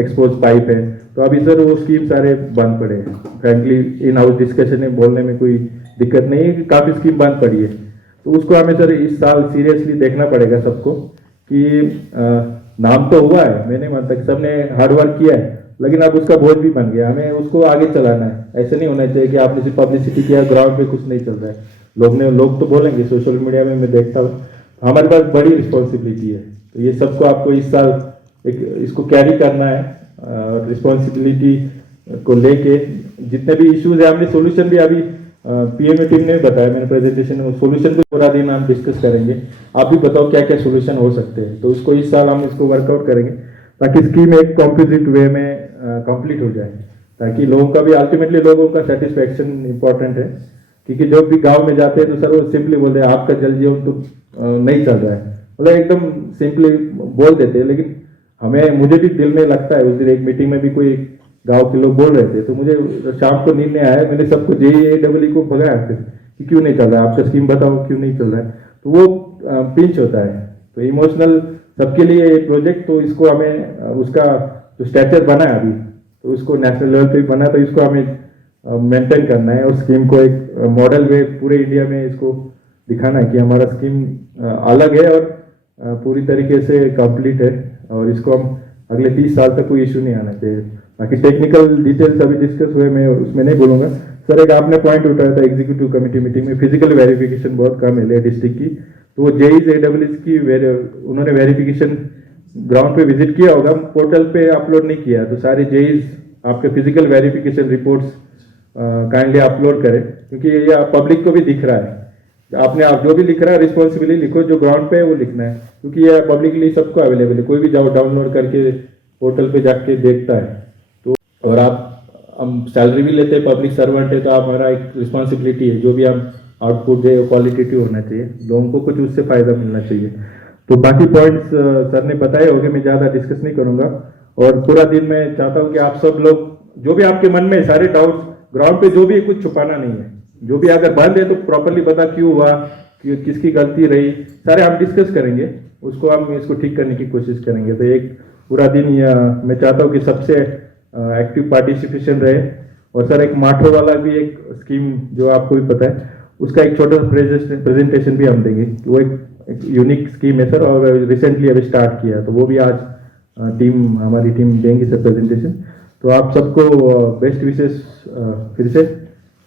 एक्सपोज पाइप है, तो अभी सर वो स्कीम सारे बंद पड़े हैं। फ्रेंकली इन हाउस डिस्कशन में बोलने में कोई दिक्कत नहीं है कि काफ़ी स्कीम बंद पड़ी है, तो उसको हमें सर इस साल सीरियसली देखना पड़ेगा सबको कि नाम तो हुआ है, मैंने मानता कि सबने हार्डवर्क किया है, लेकिन अब उसका बोझ भी बन गया, हमें उसको आगे चलाना है। ऐसे नहीं होना चाहिए कि आपने सिर्फ पब्लिसिटी किया, ग्राउंड पे कुछ नहीं चल रहा है। लोग तो बोलेंगे, सोशल मीडिया में मैं देखता हूँ, हमारे पास बड़ी रिस्पॉन्सिबिलिटी है, तो ये सबको आपको इस साल इसको कैरी करना है। रिस्पॉन्सिबिलिटी को लेके जितने भी इश्यूज है, हमने सोल्यूशन भी अभी पीएमए टीम ने बताया, मैंने प्रेजेंटेशन में सोल्यूशन भी पूरा दिन हम डिस्कस करेंगे। आप भी बताओ क्या क्या सोल्यूशन हो सकते हैं, तो उसको इस साल हम इसको वर्कआउट करेंगे ताकि स्कीम एक कॉम्पोजिट वे में कंप्लीट हो जाए, ताकि लोगों का भी अल्टीमेटली लोगों का सेटिस्फेक्शन इंपॉर्टेंट है। क्योंकि जो भी गांव में जाते हैं तो सर वो सिंपली बोलते हैं आपका जल जीवन तो नहीं चल रहा है, मतलब एकदम सिंपली बोल देते हैं। लेकिन मुझे भी दिल में लगता है, उस दिन एक मीटिंग में भी कोई गांव के लोग बोल रहे थे, तो मुझे शाम को नींद नहीं आया, मैंने सबको JEE को भगाया फिर कि क्यों नहीं चल रहा है, आपका स्कीम बताओ क्यों नहीं चल रहा है। तो वो पिंच होता है, तो इमोशनल सबके लिए प्रोजेक्ट, तो इसको हमें उसका जो स्ट्रक्चर बना है अभी, तो उसको नेशनल लेवल पे बना, तो इसको हमें मेंटेन करना है और स्कीम को एक मॉडल वे पूरे इंडिया में इसको दिखाना है कि हमारा स्कीम अलग है और पूरी तरीके से कंप्लीट है, और इसको हम अगले 30 साल तक कोई इशू नहीं आना चाहिए। बाकी टेक्निकल डिटेल्स अभी डिस्कस हुए, मैं उसमें नहीं बोलूंगा। सर एक आपने पॉइंट उठाया था एग्जीक्यूटिव कमेटी मीटिंग में, फिजिकल वेरिफिकेशन बहुत कम है ले डिस्ट्रिक्ट की, तो वो JEE AWS की उन्होंने वेरिफिकेशन ग्राउंड पे विजिट किया होगा, पोर्टल पे अपलोड नहीं किया, तो सारे JEE आपके physical verification reports kindly upload करें, क्योंकि ये पब्लिक को भी दिख रहा है। आप जो भी लिख रहा है रिस्पॉन्सिबिलिटी लिखो, जो ग्राउंड पे है वो लिखना है, क्योंकि ये पब्लिकली सबको अवेलेबल है, कोई भी जाओ डाउनलोड करके पोर्टल पे जाके देखता है। तो और हम सैलरी भी लेते हैं, पब्लिक सर्वेंट है, तो हमारा एक रिस्पॉन्सिबिलिटी है, जो भी हम आउटपुट दे क्वालिटेटिव होना चाहिए, लोगों को कुछ उससे फायदा मिलना चाहिए। तो बाकी पॉइंट्स सर ने बताए होंगे, मैं ज़्यादा डिस्कस नहीं करूंगा। और पूरा दिन मैं चाहता हूँ कि आप सब लोग जो भी आपके मन में सारे डाउट्स, ग्राउंड पे जो भी कुछ छुपाना नहीं है, जो भी अगर बंद है तो प्रॉपरली बता क्यों हुआ, किसकी गलती रही, सारे हम डिस्कस करेंगे, उसको हम इसको ठीक करने की कोशिश करेंगे। तो एक पूरा दिन मैं चाहता हूँ कि सबसे एक्टिव पार्टिसिपेशन रहे। और सर एक माठो वाला भी एक स्कीम जो आपको भी पता है, उसका एक छोटा प्रेजेंटेशन भी हम देंगे, वो एक यूनिक स्कीम है सर, और रिसेंटली अभी स्टार्ट किया, तो वो भी आज हमारी टीम देंगी सर प्रेजेंटेशन। तो आप सबको बेस्ट विशेष फिर से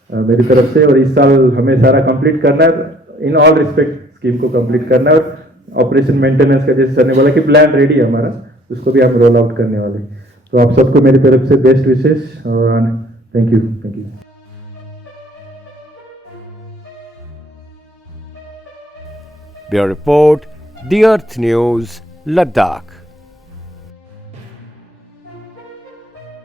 मेरी तरफ से, और इस साल हमें सारा कंप्लीट करना है, इन ऑल रिस्पेक्ट स्कीम को कंप्लीट करना है। और ऑपरेशन मेंटेनेंस का जैसे सर ने बोला कि प्लान रेडी है हमारा, उसको भी हम रोल आउट करने वाले। तो आप सबको मेरी तरफ से बेस्ट विशेष और thank you. Bureau Report, The Earth News, Ladakh.